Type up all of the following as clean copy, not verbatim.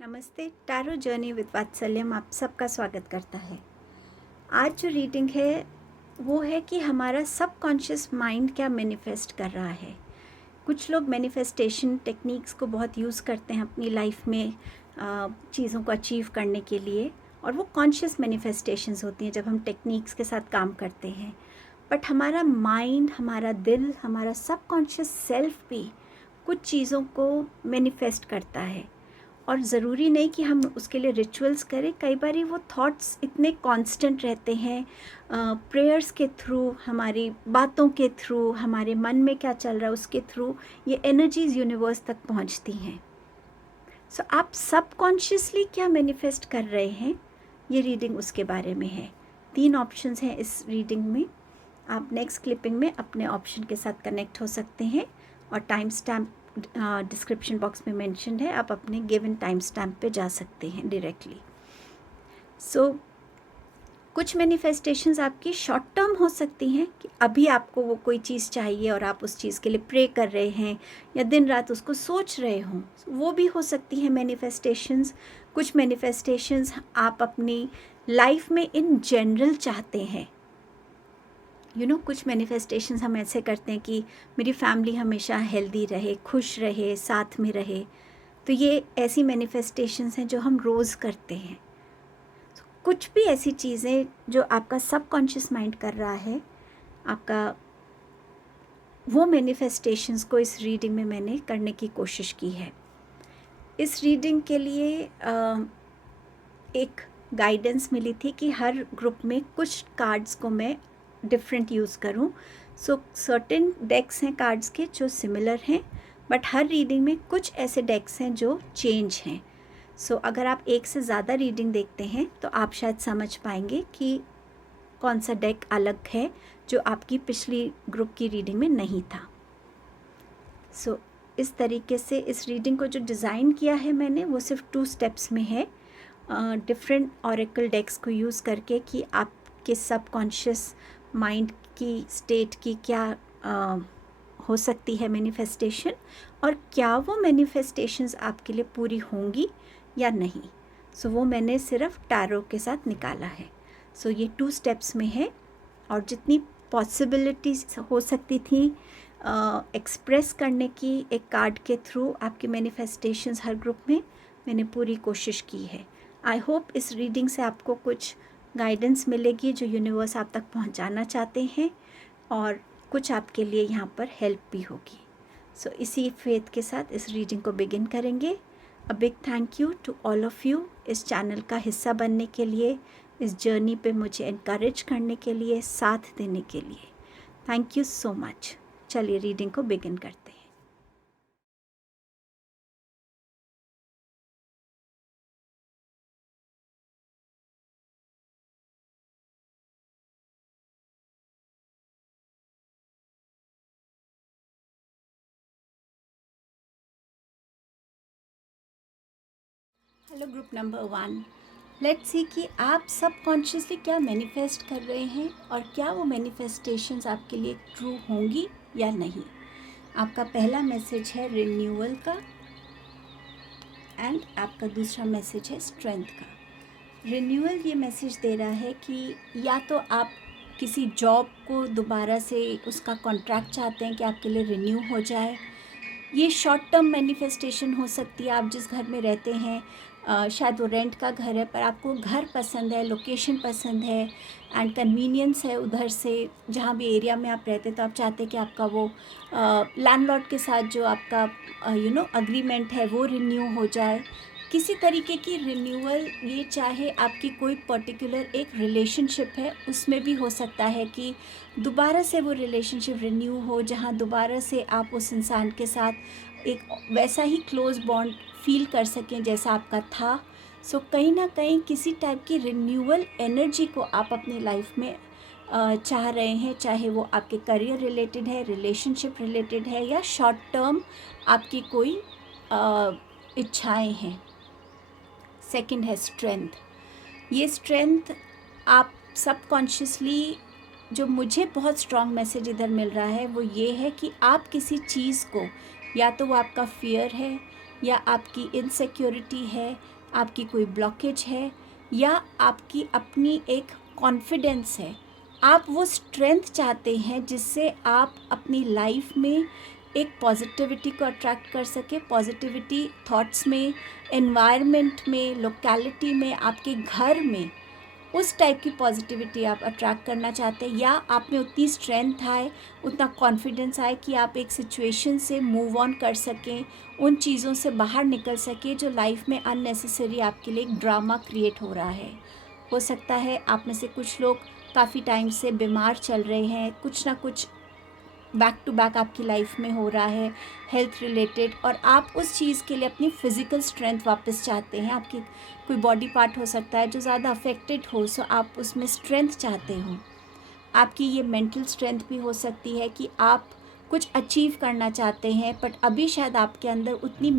नमस्ते। Tarot journey with वात्सल्यम आप सबका स्वागत करता है। आज जो रीडिंग है वो है कि हमारा सबकॉन्शियस माइंड क्या मैनिफेस्ट कर रहा है। कुछ लोग मैनिफेस्टेशन टेक्निक्स को बहुत यूज़ करते हैं अपनी लाइफ में चीज़ों को अचीव करने के लिए, और वो कॉन्शियस मैनिफेस्टेशंस होती हैं जब हम टेक्निक्स के साथ काम करते हैं। बट हमारा माइंड, हमारा दिल, हमारा सबकॉन्शियस सेल्फ भी कुछ चीज़ों को मैनिफेस्ट करता है, और ज़रूरी नहीं कि हम उसके लिए रिचुअल्स करें। कई बार वो थॉट्स इतने कांस्टेंट रहते हैं, प्रेयर्स के थ्रू, हमारी बातों के थ्रू, हमारे मन में क्या चल रहा है उसके थ्रू ये एनर्जीज़ यूनिवर्स तक पहुंचती हैं। सो आप सबकॉन्शियसली क्या मैनिफेस्ट कर रहे हैं, ये रीडिंग उसके बारे में है। 3 ऑप्शंस हैं इस रीडिंग में। आप नेक्स्ट क्लिपिंग में अपने ऑप्शन के साथ कनेक्ट हो सकते हैं, और टाइम स्टैम्प डिस्क्रिप्शन बॉक्स में मेंशन है। आप अपने गिवन टाइम स्टैम्प पे जा सकते हैं डायरेक्टली। सो कुछ मैनिफेस्टेशंस आपकी शॉर्ट टर्म हो सकती हैं कि अभी आपको वो कोई चीज़ चाहिए और आप उस चीज़ के लिए प्रे कर रहे हैं या दिन रात उसको सोच रहे हों, वो भी हो सकती हैं मैनिफेस्टेशंस। कुछ मैनिफेस्टेशंस आप अपनी लाइफ में इन जनरल चाहते हैं। कुछ मैनिफेस्टेशंस हम ऐसे करते हैं कि मेरी फैमिली हमेशा हेल्दी रहे, खुश रहे, साथ में रहे। तो ये ऐसी मैनिफेस्टेशंस हैं जो हम रोज़ करते हैं। कुछ भी ऐसी चीज़ें जो आपका सबकॉन्शियस माइंड कर रहा है, आपका वो मैनिफेस्टेशंस को इस रीडिंग में मैंने करने की कोशिश की है। इस रीडिंग के लिए एक गाइडेंस मिली थी कि हर ग्रुप में कुछ कार्ड्स को मैं डिफरेंट यूज़ करूं। सो सर्टेन डेक्स हैं कार्ड्स के जो सिमिलर हैं, बट हर रीडिंग में कुछ ऐसे डेक्स हैं जो चेंज हैं। सो अगर आप एक से ज़्यादा रीडिंग देखते हैं तो आप शायद समझ पाएंगे कि कौन सा डेक अलग है जो आपकी पिछली ग्रुप की रीडिंग में नहीं था। सो इस तरीके से इस रीडिंग को जो डिज़ाइन किया है मैंने, वो सिर्फ 2 स्टेप्स में है, डिफरेंट ऑरेकल डेक्स को यूज़ करके कि आपके सबकॉन्शियस माइंड की स्टेट की क्या हो सकती है मैनिफेस्टेशन, और क्या वो मैनिफेस्टेशंस आपके लिए पूरी होंगी या नहीं। सो वो मैंने सिर्फ टैरो के साथ निकाला है। सो ये 2 स्टेप्स में है, और जितनी पॉसिबिलिटीज हो सकती थी एक्सप्रेस करने की एक कार्ड के थ्रू आपके मैनिफेस्टेशंस हर ग्रुप में, मैंने पूरी कोशिश की है। आई होप इस रीडिंग से आपको कुछ गाइडेंस मिलेगी जो यूनिवर्स आप तक पहुंचाना चाहते हैं, और कुछ आपके लिए यहाँ पर हेल्प भी होगी। सो इसी फेथ के साथ इस रीडिंग को बिगिन करेंगे। A big thank you to all of you इस चैनल का हिस्सा बनने के लिए, इस जर्नी पे मुझे इनकरेज करने के लिए, साथ देने के लिए। Thank you so much. चलिए रीडिंग को बिगिन करते हैं। Hello group number 1, let's see कि आप सबकॉन्शियसली क्या मैनिफेस्ट कर रहे हैं, और क्या वो मैनिफेस्टेशंस आपके लिए ट्रू होंगी या नहीं। आपका पहला मैसेज है रिन्यूअल का, एंड आपका दूसरा मैसेज है स्ट्रेंथ का। रिन्यूअल ये मैसेज दे रहा है कि या तो आप किसी जॉब को दोबारा से उसका कॉन्ट्रैक्ट चाहते हैं कि आपके लिए रिन्यू हो जाए। ये शॉर्ट टर्म मैनिफेस्टेशन हो सकती है। आप जिस घर में रहते हैं, शायद वो रेंट का घर है, पर आपको घर पसंद है, लोकेशन पसंद है, एंड कन्वीनियंस है उधर से जहाँ भी एरिया में आप रहते हैं। तो आप चाहते हैं कि आपका वो लैंडलॉर्ड के साथ जो आपका अग्रीमेंट है वो रिन्यू हो जाए। किसी तरीके की रिन्यूअल, ये चाहे आपकी कोई पर्टिकुलर एक रिलेशनशिप है उसमें भी हो सकता है कि दोबारा से वो रिलेशनशिप रिन्यू हो, जहाँ दोबारा से आप उस इंसान के साथ एक वैसा ही क्लोज बॉन्ड फील कर सकें जैसा आपका था। सो कहीं ना कहीं किसी टाइप की रिन्यूअल एनर्जी को आप अपनी लाइफ में चाह रहे हैं, चाहे वो आपके करियर रिलेटेड है, रिलेशनशिप रिलेटेड है, या शॉर्ट टर्म आपकी कोई इच्छाएं हैं। सेकंड है स्ट्रेंथ। ये स्ट्रेंथ आप सबकॉन्शियसली, जो मुझे बहुत स्ट्रॉन्ग मैसेज इधर मिल रहा है वो ये है कि आप किसी चीज़ को, या तो वो आपका फियर है, या आपकी इनसिक्योरिटी है, आपकी कोई ब्लॉकेज है, या आपकी अपनी एक कॉन्फिडेंस है। आप वो स्ट्रेंथ चाहते हैं जिससे आप अपनी लाइफ में एक पॉजिटिविटी को अट्रैक्ट कर सके। पॉजिटिविटी थॉट्स में, एनवायरनमेंट में, लोकेलिटी में, आपके घर में उस टाइप की पॉजिटिविटी आप अट्रैक्ट करना चाहते हैं, या आप में उतनी स्ट्रेंथ आए, उतना कॉन्फिडेंस आए कि आप एक सिचुएशन से मूव ऑन कर सकें, उन चीज़ों से बाहर निकल सकें जो लाइफ में अननेसेसरी आपके लिए एक ड्रामा क्रिएट हो रहा है। हो सकता है आप में से कुछ लोग काफ़ी टाइम से बीमार चल रहे हैं, कुछ ना कुछ बैक टू बैक आपकी लाइफ में हो रहा है हेल्थ रिलेटेड, और आप उस चीज़ के लिए अपनी फ़िज़िकल स्ट्रेंथ वापस चाहते हैं। आपकी कोई बॉडी पार्ट हो सकता है जो ज़्यादा अफेक्टेड हो, सो आप उसमें स्ट्रेंथ चाहते हो। आपकी ये मेंटल स्ट्रेंथ भी हो सकती है कि आप कुछ अचीव करना चाहते हैं, बट अभी शायद आपके अंदर उतनी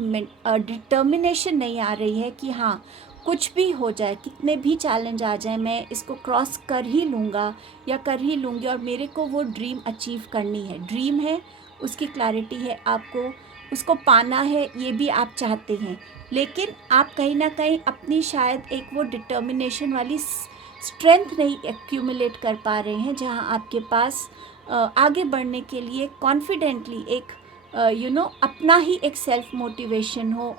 डिटर्मिनेशन नहीं आ रही है कि हाँ, कुछ भी हो जाए, कितने भी चैलेंज आ जाए, मैं इसको क्रॉस कर ही लूँगा या कर ही लूँगी, और मेरे को वो ड्रीम अचीव करनी है। ड्रीम है, उसकी क्लैरिटी है, आपको उसको पाना है, ये भी आप चाहते हैं, लेकिन आप कहीं ना कहीं अपनी शायद एक वो डिटर्मिनेशन वाली स्ट्रेंथ नहीं एक्यूमुलेट कर पा रहे हैं, जहां आपके पास आगे बढ़ने के लिए कॉन्फिडेंटली एक अपना ही एक सेल्फ मोटिवेशन हो।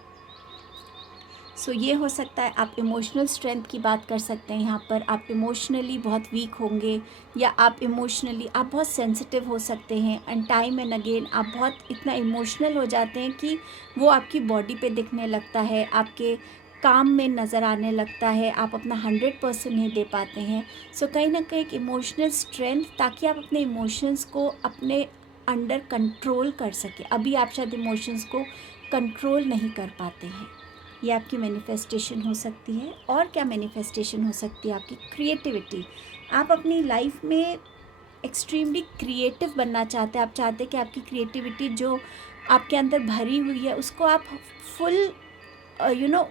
सो ये हो सकता है। आप इमोशनल स्ट्रेंथ की बात कर सकते हैं यहाँ पर। आप इमोशनली बहुत वीक होंगे, या आप बहुत सेंसिटिव हो सकते हैं, एंड टाइम एंड अगेन आप बहुत इतना इमोशनल हो जाते हैं कि वो आपकी बॉडी पे दिखने लगता है, आपके काम में नज़र आने लगता है, आप अपना 100% नहीं दे पाते हैं। सो कहीं ना कहीं एक इमोशनल स्ट्रेंथ, ताकि आप अपने इमोशंस को अपने अंडर कंट्रोल कर सकें। अभी आप शायद इमोशंस को कंट्रोल नहीं कर पाते हैं। ये आपकी मैनिफेस्टेशन हो सकती है। और क्या मैनिफेस्टेशन हो सकती है? आपकी क्रिएटिविटी। आप अपनी लाइफ में एक्सट्रीमली क्रिएटिव बनना चाहते हैं। आप चाहते हैं कि आपकी क्रिएटिविटी जो आपके अंदर भरी हुई है उसको आप फुल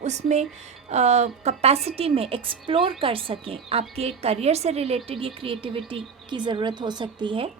उसमें कैपेसिटी में एक्सप्लोर कर सकें। आपके करियर से रिलेटेड ये क्रिएटिविटी की ज़रूरत हो सकती है।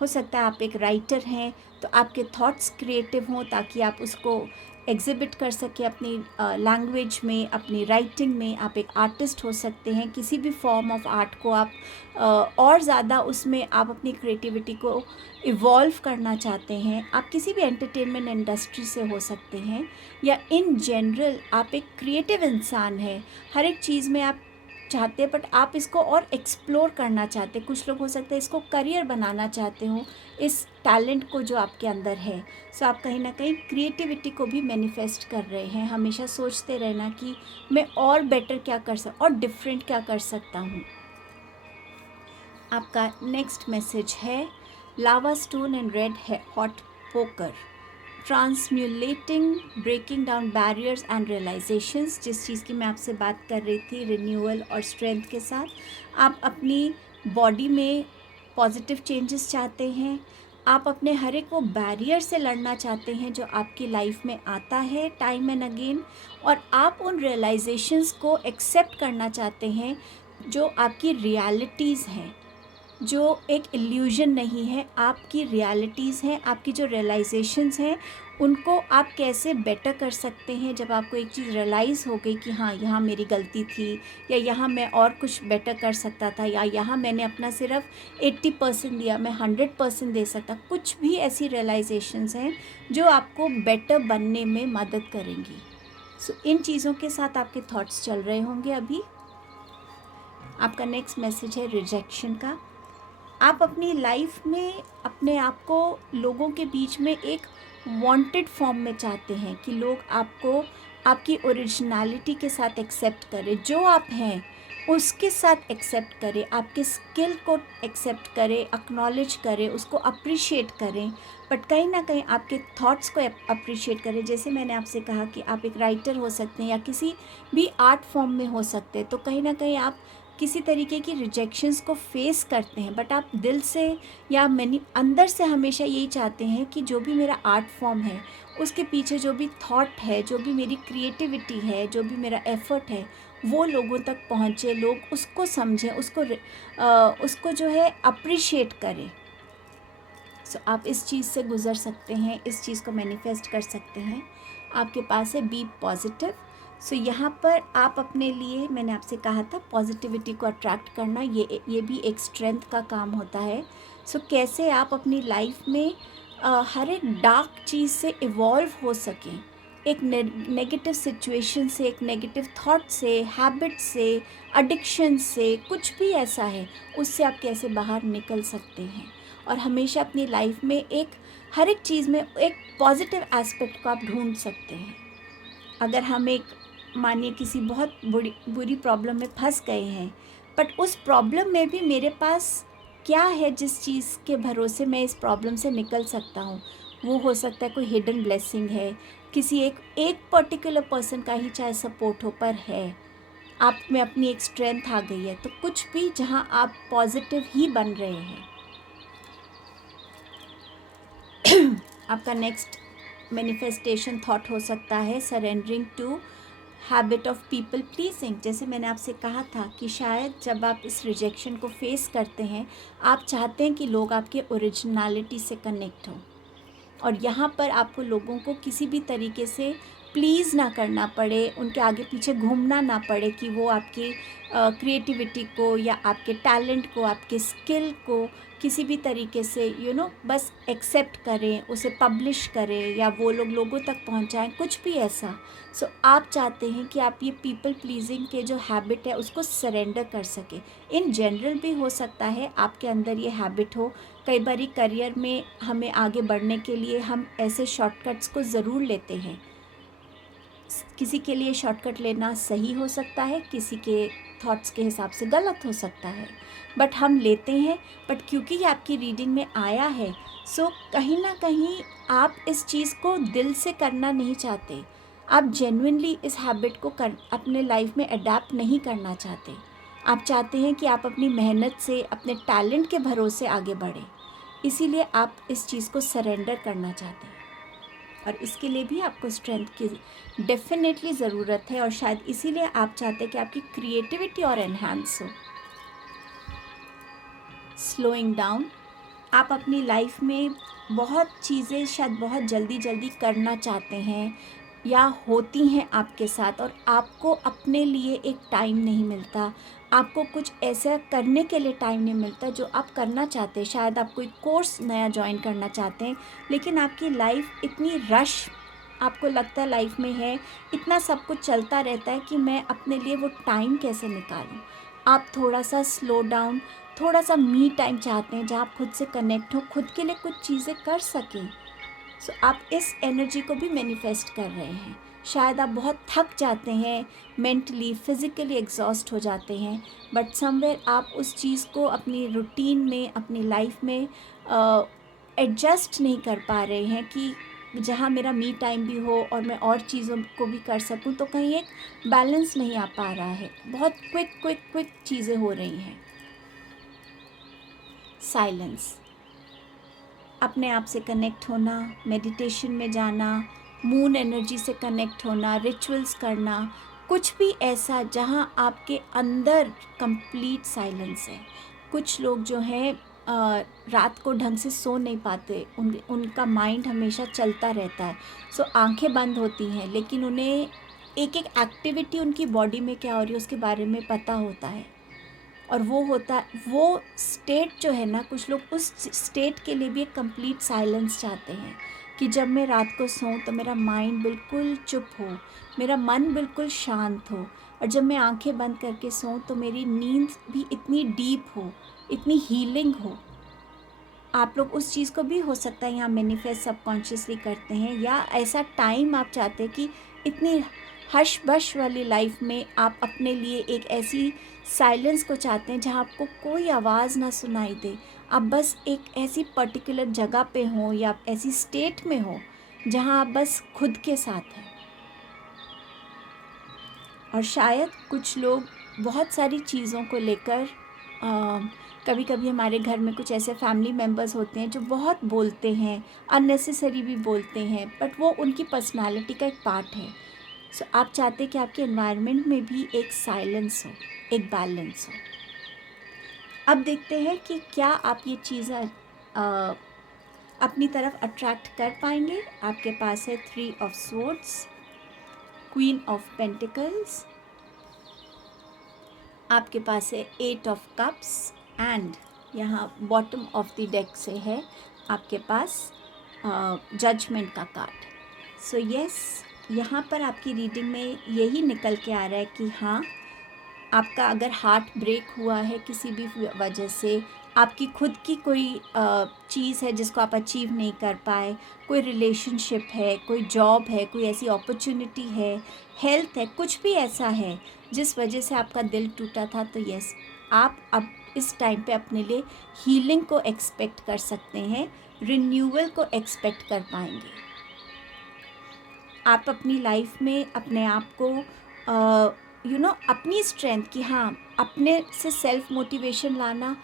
हो सकता है आप एक राइटर हैं तो आपके थॉट्स क्रिएटिव हों, ताकि आप उसको एग्जिबिट कर सकें अपनी लैंग्वेज में, अपनी राइटिंग में। आप एक आर्टिस्ट हो सकते हैं, किसी भी फॉर्म ऑफ आर्ट को आप और ज़्यादा उसमें आप अपनी क्रिएटिविटी को इवॉल्व करना चाहते हैं। आप किसी भी एंटरटेनमेंट इंडस्ट्री से हो सकते हैं, या इन जनरल आप एक क्रिएटिव इंसान हैं। हर एक चीज़ में आप चाहते हैं, बट आप इसको और एक्सप्लोर करना चाहते हैं। कुछ लोग हो सकते हैं इसको करियर बनाना चाहते हो, इस टैलेंट को जो आपके अंदर है। सो आप कहीं ना कहीं क्रिएटिविटी को भी मैनिफेस्ट कर रहे हैं। हमेशा सोचते रहना कि मैं और बेटर क्या कर सकता, और डिफरेंट क्या कर सकता हूँ। आपका नेक्स्ट मैसेज है lava stone and red hot poker, transmuting, breaking down barriers and realisations. जिस चीज़ की मैं आपसे बात कर रही थी, रिन्यूअल और स्ट्रेंथ के साथ, आप अपनी बॉडी में पॉजिटिव चेंजेस चाहते हैं। आप अपने हर एक वो बैरियर से लड़ना चाहते हैं जो आपकी लाइफ में आता है टाइम एंड अगेन, और आप उन रियलाइजेशंस को एक्सेप्ट करना चाहते हैं जो आपकी रियलिटीज़ हैं, जो एक इल्यूजन नहीं है, आपकी रियलिटीज़ हैं। आपकी जो रियलाइजेशंस हैं उनको आप कैसे बेटर कर सकते हैं। जब आपको एक चीज़ रियलाइज़ हो गई कि हाँ, यहाँ मेरी गलती थी, या यहाँ मैं और कुछ बेटर कर सकता था, या यहाँ मैंने अपना सिर्फ 80% दिया, मैं 100% दे सकता, कुछ भी ऐसी रियलाइजेशंस हैं जो आपको बेटर बनने में मदद करेंगी। सो इन चीज़ों के साथ आपके थॉट्स चल रहे होंगे अभी। आपका नेक्स्ट मैसेज है रिजेक्शन का। आप अपनी लाइफ में अपने आप को लोगों के बीच में एक वांटेड फॉर्म में चाहते हैं, कि लोग आपको आपकी ओरिजिनलिटी के साथ एक्सेप्ट करें, जो आप हैं उसके साथ एक्सेप्ट करें, आपके स्किल को एक्सेप्ट करें, एक्नॉलेज करें, उसको अप्रिशिएट करें, बट कहीं ना कहीं आपके थॉट्स को अप्रिशिएट करें। जैसे मैंने आपसे कहा कि आप एक राइटर हो सकते हैं, या किसी भी आर्ट फॉर्म में हो सकते हैं, तो कहीं ना कहीं आप किसी तरीके की रिजेक्शंस को फेस करते हैं, बट आप दिल से या अंदर से हमेशा यही चाहते हैं कि जो भी मेरा आर्ट फॉर्म है उसके पीछे जो भी थॉट है, जो भी मेरी क्रिएटिविटी है, जो भी मेरा एफर्ट है, वो लोगों तक पहुँचे, लोग उसको समझें, उसको जो है अप्रिशिएट करें। सो आप इस चीज़ से गुज़र सकते हैं, इस चीज़ को मैनिफेस्ट कर सकते हैं। आपके पास है बी पॉजिटिव। सो यहाँ पर आप अपने लिए, मैंने आपसे कहा था पॉजिटिविटी को अट्रैक्ट करना, ये भी एक स्ट्रेंथ का काम होता है। सो कैसे आप अपनी लाइफ में हर एक डार्क चीज़ से इवॉल्व हो सकें, एक नेगेटिव सिचुएशन से, एक नेगेटिव थॉट से, हैबिट से, एडिक्शन से, कुछ भी ऐसा है उससे आप कैसे बाहर निकल सकते हैं और हमेशा अपनी लाइफ में हर एक चीज़ में एक पॉजिटिव एस्पेक्ट को आप ढूंढ सकते हैं। अगर हम मानिए किसी बहुत बुरी प्रॉब्लम में फंस गए हैं, बट उस प्रॉब्लम में भी मेरे पास क्या है जिस चीज़ के भरोसे मैं इस प्रॉब्लम से निकल सकता हूँ, वो हो सकता है कोई हिडन ब्लेसिंग है, किसी एक पर्टिकुलर पर्सन का ही चाहे सपोर्ट हो पर है, आप में अपनी एक स्ट्रेंथ आ गई है, तो कुछ भी जहाँ आप पॉजिटिव ही बन रहे हैं। आपका नेक्स्ट मैनिफेस्टेशन थॉट हो सकता है surrendering to habit of people pleasing. जैसे मैंने आपसे कहा था कि शायद जब आप इस रिजेक्शन को फेस करते हैं, आप चाहते हैं कि लोग आपके ओरिजिनलिटी से कनेक्ट हों, और यहाँ पर आपको लोगों को किसी भी तरीके से प्लीज़ ना करना पड़े, उनके आगे पीछे घूमना ना पड़े कि वो आपकी क्रिएटिविटी को या आपके टैलेंट को, आपके स्किल को किसी भी तरीके से बस एक्सेप्ट करें, उसे पब्लिश करें या वो लोगों तक पहुंचाएं, कुछ भी ऐसा। सो आप चाहते हैं कि आप ये पीपल प्लीजिंग के जो हैबिट है उसको सरेंडर कर सके। इन जनरल भी हो सकता है आपके अंदर ये हैबिट हो। कई बारी करियर में हमें आगे बढ़ने के लिए हम ऐसे शॉर्टकट्स को ज़रूर लेते हैं। किसी के लिए शॉर्टकट लेना सही हो सकता है, किसी के थॉट्स के हिसाब से गलत हो सकता है, बट हम लेते हैं। बट क्योंकि ये आपकी रीडिंग में आया है, सो कहीं ना कहीं आप इस चीज़ को दिल से करना नहीं चाहते, आप जेन्युइनली इस हैबिट को अपने लाइफ में अडेप्ट नहीं करना चाहते। आप चाहते हैं कि आप अपनी मेहनत से, अपने टैलेंट के भरोसे आगे बढ़ें, इसीलिए आप इस चीज़ को सरेंडर करना चाहते हैं। और इसके लिए भी आपको स्ट्रेंथ की डेफिनेटली ज़रूरत है, और शायद इसीलिए आप चाहते हैं कि आपकी क्रिएटिविटी और एनहांस हो। स्लोइंग डाउन, आप अपनी लाइफ में बहुत चीज़ें शायद बहुत जल्दी जल्दी करना चाहते हैं या होती हैं आपके साथ, और आपको अपने लिए एक टाइम नहीं मिलता, आपको कुछ ऐसा करने के लिए टाइम नहीं मिलता जो आप करना चाहते हैं। शायद आप कोई कोर्स नया ज्वाइन करना चाहते हैं, लेकिन आपकी लाइफ इतनी रश आपको लगता है लाइफ में है, इतना सब कुछ चलता रहता है कि मैं अपने लिए वो टाइम कैसे निकालूं। आप थोड़ा सा स्लो डाउन, थोड़ा सा मी टाइम चाहते हैं जहाँ आप खुद से कनेक्ट हो, खुद के लिए कुछ चीज़ें कर सकें। सो आप इस एनर्जी को भी मैनिफेस्ट कर रहे हैं। शायद आप बहुत थक जाते हैं, मेंटली फिज़िकली एग्जॉस्ट हो जाते हैं, बट समवेयर आप उस चीज़ को अपनी रूटीन में, अपनी लाइफ में एडजस्ट नहीं कर पा रहे हैं कि जहाँ मेरा मी टाइम भी हो और मैं और चीज़ों को भी कर सकूं, तो कहीं एक बैलेंस नहीं आ पा रहा है, बहुत क्विक चीज़ें हो रही हैं। साइलेंस, अपने आप से कनेक्ट होना, मेडिटेशन में जाना, मून एनर्जी से कनेक्ट होना, रिचुअल्स करना, कुछ भी ऐसा जहाँ आपके अंदर कंप्लीट साइलेंस है। कुछ लोग जो हैं रात को ढंग से सो नहीं पाते, उनका माइंड हमेशा चलता रहता है। सो आंखें बंद होती हैं, लेकिन उन्हें एक एक्टिविटी उनकी बॉडी में क्या हो रही है उसके बारे में पता होता है, और वो स्टेट जो है ना, कुछ लोग उस स्टेट के लिए भी एक कंप्लीट साइलेंस चाहते हैं कि जब मैं रात को सोऊं तो मेरा माइंड बिल्कुल चुप हो, मेरा मन बिल्कुल शांत हो, और जब मैं आंखें बंद करके सोऊं तो मेरी नींद भी इतनी डीप हो, इतनी हीलिंग हो। आप लोग उस चीज़ को भी हो सकता है यहाँ मैनिफेस्ट सबकॉन्शियसली करते हैं, या ऐसा टाइम आप चाहते हैं कि इतनी हश बश वाली लाइफ में आप अपने लिए एक ऐसी साइलेंस को चाहते हैं जहाँ आपको कोई आवाज़ ना सुनाई दे, आप बस एक ऐसी पर्टिकुलर जगह पे हों या ऐसी स्टेट में हो जहाँ आप बस खुद के साथ हैं। और शायद कुछ लोग बहुत सारी चीज़ों को लेकर, कभी कभी हमारे घर में कुछ ऐसे फैमिली मेम्बर्स होते हैं जो बहुत बोलते हैं, अननेसेसरी भी बोलते हैं, बट वो उनकी पर्सनालिटी का एक पार्ट है। सो आप चाहते हैं कि आपके एनवायरनमेंट में भी एक साइलेंस हो, एक बैलेंस हो। अब देखते हैं कि क्या आप ये चीज़ें अपनी तरफ अट्रैक्ट कर पाएंगे। आपके पास है 3 of swords, queen of pentacles, आपके पास है 8 ऑफ कप्स एंड यहाँ बॉटम ऑफ द डेक से है आपके पास जजमेंट का कार्ड। सो यस, यहाँ पर आपकी रीडिंग में यही निकल के आ रहा है कि हाँ, आपका अगर हार्ट ब्रेक हुआ है किसी भी वजह से, आपकी खुद की कोई चीज़ है जिसको आप अचीव नहीं कर पाए, कोई रिलेशनशिप है, कोई जॉब है, कोई ऐसी अपॉर्चुनिटी है, हेल्थ है, कुछ भी ऐसा है जिस वजह से आपका दिल टूटा था, तो यस, आप अब इस टाइम पे अपने लिए हीलिंग को एक्सपेक्ट कर सकते हैं, रिन्यूअल को एक्सपेक्ट कर पाएंगे। आप अपनी लाइफ में अपने आप को अपनी स्ट्रेंथ की, हाँ, अपने से सेल्फ मोटिवेशन लाना,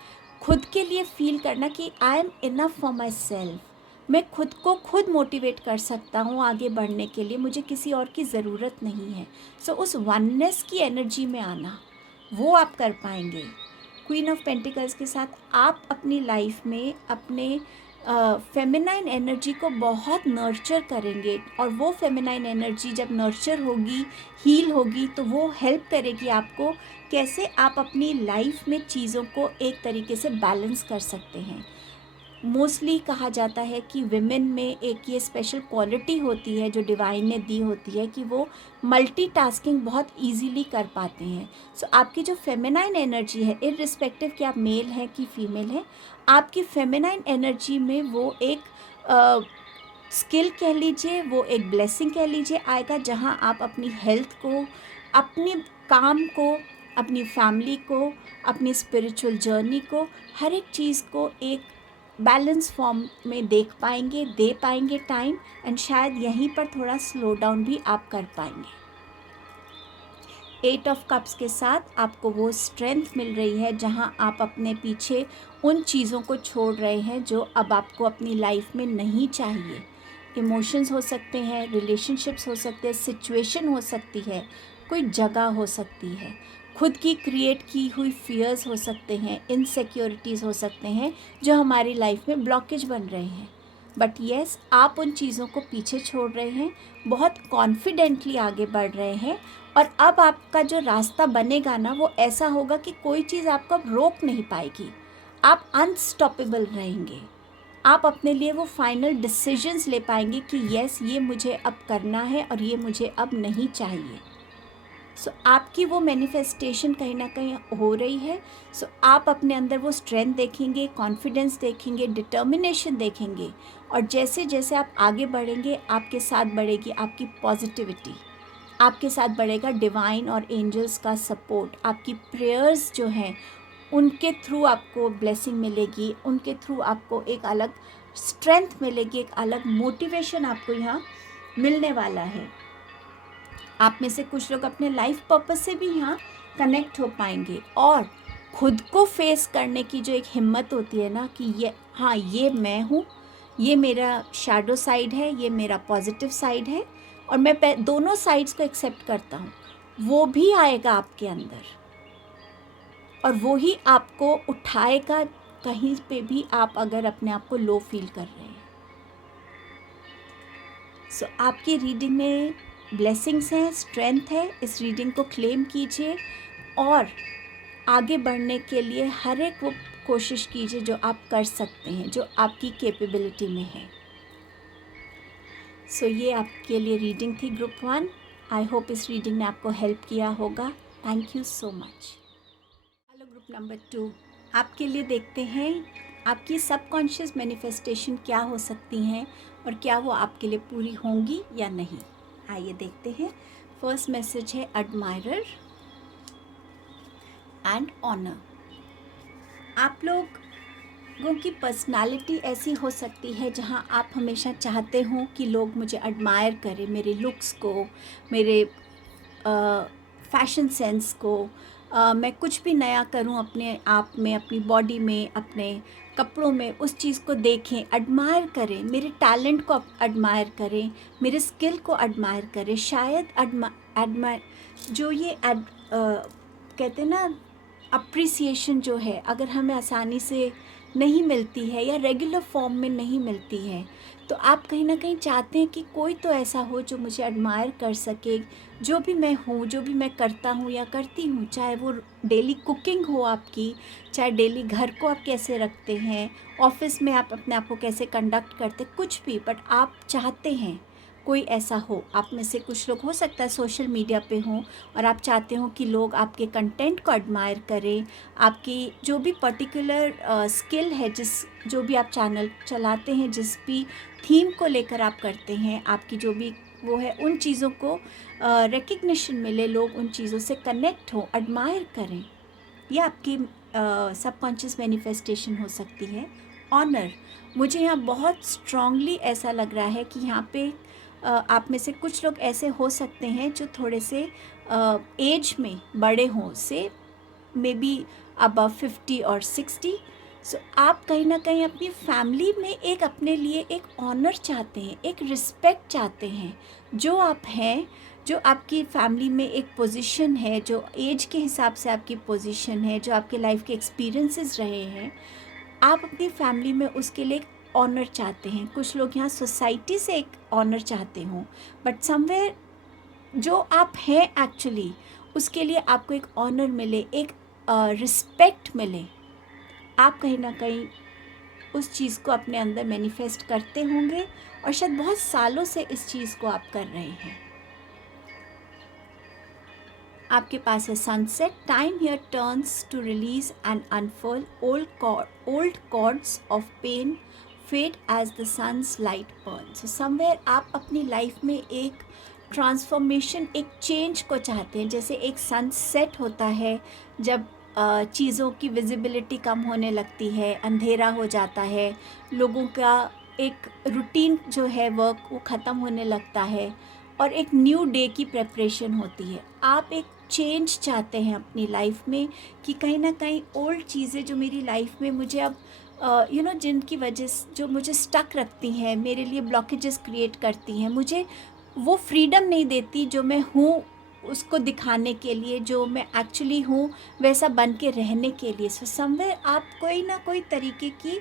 खुद के लिए फील करना कि I am enough for my self, मैं खुद को खुद मोटिवेट कर सकता हूँ आगे बढ़ने के लिए, मुझे किसी और की ज़रूरत नहीं है। सो उस वननेस की एनर्जी में आना, वो आप कर पाएंगे। क्वीन ऑफ पेंटिकल्स के साथ आप अपनी लाइफ में अपने फेमिनाइन एनर्जी को बहुत नर्चर करेंगे, और वो फेमिनाइन एनर्जी जब नर्चर होगी, हील होगी, तो वो हेल्प करेगी आपको कैसे आप अपनी लाइफ में चीज़ों को एक तरीके से बैलेंस कर सकते हैं। मोस्टली कहा जाता है कि विमेन में एक ये स्पेशल क्वालिटी होती है जो डिवाइन ने दी होती है कि वो मल्टीटास्किंग बहुत इजीली कर पाते हैं। सो आपकी जो फेमिनाइन एनर्जी है, इररिस्पेक्टिव कि आप मेल हैं कि फीमेल हैं, आपकी फेमिनाइन एनर्जी में वो एक स्किल कह लीजिए, वो एक ब्लेसिंग कह लीजिए आएगा, जहां आप अपनी हेल्थ को, अपने काम को, अपनी फैमिली को, अपनी स्पिरिचुअल जर्नी को, हर एक चीज़ को एक बैलेंस फॉर्म में देख पाएंगे, दे पाएंगे टाइम, एंड शायद यहीं पर थोड़ा स्लो डाउन भी आप कर पाएंगे। 8 ऑफ कप्स के साथ आपको वो स्ट्रेंथ मिल रही है जहां आप अपने पीछे उन चीज़ों को छोड़ रहे हैं जो अब आपको अपनी लाइफ में नहीं चाहिए। इमोशंस हो सकते हैं, रिलेशनशिप्स हो सकते हैं, सिचुएशन हो सकती है, कोई जगह हो सकती है, खुद की क्रिएट की हुई फियर्स हो सकते हैं, इनसिक्योरिटीज़ हो सकते हैं जो हमारी लाइफ में ब्लॉकेज बन रहे हैं। बट येस, आप उन चीज़ों को पीछे छोड़ रहे हैं, बहुत कॉन्फिडेंटली आगे बढ़ रहे हैं, और अब आपका जो रास्ता बनेगा ना, वो ऐसा होगा कि कोई चीज़ आपको अब रोक नहीं पाएगी, आप अनस्टॉपेबल रहेंगे। आप अपने लिए वो फाइनल डिसीजंस ले पाएंगे कि येस, ये मुझे अब करना है और ये मुझे अब नहीं चाहिए। सो आपकी वो मैनिफेस्टेशन कहीं ना कहीं हो रही है। सो आप अपने अंदर वो स्ट्रेंथ देखेंगे, कॉन्फिडेंस देखेंगे, डिटर्मिनेशन देखेंगे, और जैसे जैसे आप आगे बढ़ेंगे, आपके साथ बढ़ेगी आपकी पॉजिटिविटी, आपके साथ बढ़ेगा डिवाइन और एंजल्स का सपोर्ट, आपकी प्रेयर्स जो हैं उनके थ्रू आपको ब्लेसिंग मिलेगी, उनके थ्रू आपको एक अलग स्ट्रेंथ मिलेगी, एक अलग मोटिवेशन आपको यहाँ मिलने वाला है। आप में से कुछ लोग अपने लाइफ पर्पस से भी यहाँ कनेक्ट हो पाएंगे, और खुद को फेस करने की जो एक हिम्मत होती है ना कि ये, हाँ, ये मैं हूँ, ये मेरा शैडो साइड है, ये मेरा पॉजिटिव साइड है, और मैं दोनों साइड्स को एक्सेप्ट करता हूँ, वो भी आएगा आपके अंदर, और वो ही आपको उठाएगा कहीं पे भी आप अगर अपने आप को लो फील कर रहे हैं। सो आपकी रीडिंग में ब्लेसिंग्स हैं, स्ट्रेंथ है, इस रीडिंग को क्लेम कीजिए और आगे बढ़ने के लिए हर एक वो कोशिश कीजिए जो आप कर सकते हैं, जो आपकी कैपेबिलिटी में है। सो ये आपके लिए रीडिंग थी ग्रुप 1। आई होप इस रीडिंग ने आपको हेल्प किया होगा। Thank you so much. Hello group number 2, आपके लिए देखते हैं आपकी सबकॉन्शियस मैनिफेस्टेशन क्या हो सकती हैं और क्या वो आपके लिए पूरी होंगी या नहीं। आइए देखते हैं। फर्स्ट मैसेज है एडमायरर एंड ऑनर। आप लोगों की पर्सनालिटी ऐसी हो सकती है जहां आप हमेशा चाहते हो कि लोग मुझे एडमायर करें, मेरे लुक्स को, मेरे फैशन सेंस को, मैं कुछ भी नया करूं अपने आप में, अपनी बॉडी में, अपने कपड़ों में, उस चीज़ को देखें, एडमायर करें, मेरे टैलेंट को एडमायर करें, मेरे स्किल को एडमायर करें। शायद एडमायर जो ये कहते हैं ना, अप्रिसिएशन जो है, अगर हमें आसानी से नहीं मिलती है या रेगुलर फॉर्म में नहीं मिलती है, तो आप कहीं ना कहीं चाहते हैं कि कोई तो ऐसा हो जो मुझे एडमायर कर सके, जो भी मैं हूँ, जो भी मैं करता हूँ या करती हूँ, चाहे वो डेली कुकिंग हो आपकी, चाहे डेली घर को आप कैसे रखते हैं, ऑफिस में आप अपने आप को कैसे कंडक्ट करते, कुछ भी, बट आप चाहते हैं कोई ऐसा हो। आप में से कुछ लोग हो सकता है सोशल मीडिया पे हों और आप चाहते हो कि लोग आपके कंटेंट को एडमायर करें, आपकी जो भी पर्टिकुलर स्किल है, जो भी आप चैनल चलाते हैं, जिस भी थीम को लेकर आप करते हैं, आपकी जो भी वो है, उन चीज़ों को रिकग्निशन मिले, लोग उन चीज़ों से कनेक्ट हों, एडमायर करें। ये आपकी सबकॉन्शियस मैनिफेस्टेशन हो सकती है। ऑनर, मुझे यहाँ बहुत स्ट्रांगली ऐसा लग रहा है कि यहाँ पे आप में से कुछ लोग ऐसे हो सकते हैं जो थोड़े से एज में बड़े हों, से मे बी अबव 50 और 60। सो आप कहीं ना कहीं अपनी फैमिली में एक अपने लिए एक ऑनर चाहते हैं, एक रिस्पेक्ट चाहते हैं। जो आप हैं, जो आपकी फैमिली में एक पोजीशन है, जो एज के हिसाब से आपकी पोजीशन है, जो आपके लाइफ के एक्सपीरियंसेस रहे हैं, आप अपनी फैमिली में उसके लिए एक ऑनर चाहते हैं। कुछ लोग यहाँ सोसाइटी से एक ऑनर चाहते हों, बट समवेयर जो आप हैं एक्चुअली, उसके लिए आपको एक ऑनर मिले, एक रिस्पेक्ट मिले। आप कहीं ना कहीं उस चीज़ को अपने अंदर मैनिफेस्ट करते होंगे और शायद बहुत सालों से इस चीज़ को आप कर रहे हैं। आपके पास है sunset, time here turns to release and unfurl old cords of pain fade as the sun's light burn. So somewhere आप अपनी लाइफ में एक ट्रांसफॉर्मेशन, एक चेंज को चाहते हैं। जैसे एक सनसेट होता है जब चीज़ों की विजिबिलिटी कम होने लगती है, अंधेरा हो जाता है, लोगों का एक रूटीन जो है वर्क वो ख़त्म होने लगता है और एक न्यू डे की प्रेपरेशन होती है। आप एक चेंज चाहते हैं अपनी लाइफ में कि कहीं ना कहीं ओल्ड चीज़ें जो मेरी लाइफ में मुझे अब जिनकी वजह से जो मुझे स्टक रखती हैं, मेरे लिए ब्लॉकेजेस क्रिएट करती हैं, मुझे वो फ्रीडम नहीं देती जो मैं हूँ उसको दिखाने के लिए, जो मैं एक्चुअली हूँ वैसा बन के रहने के लिए। सो समवेयर आप कोई ना कोई तरीके की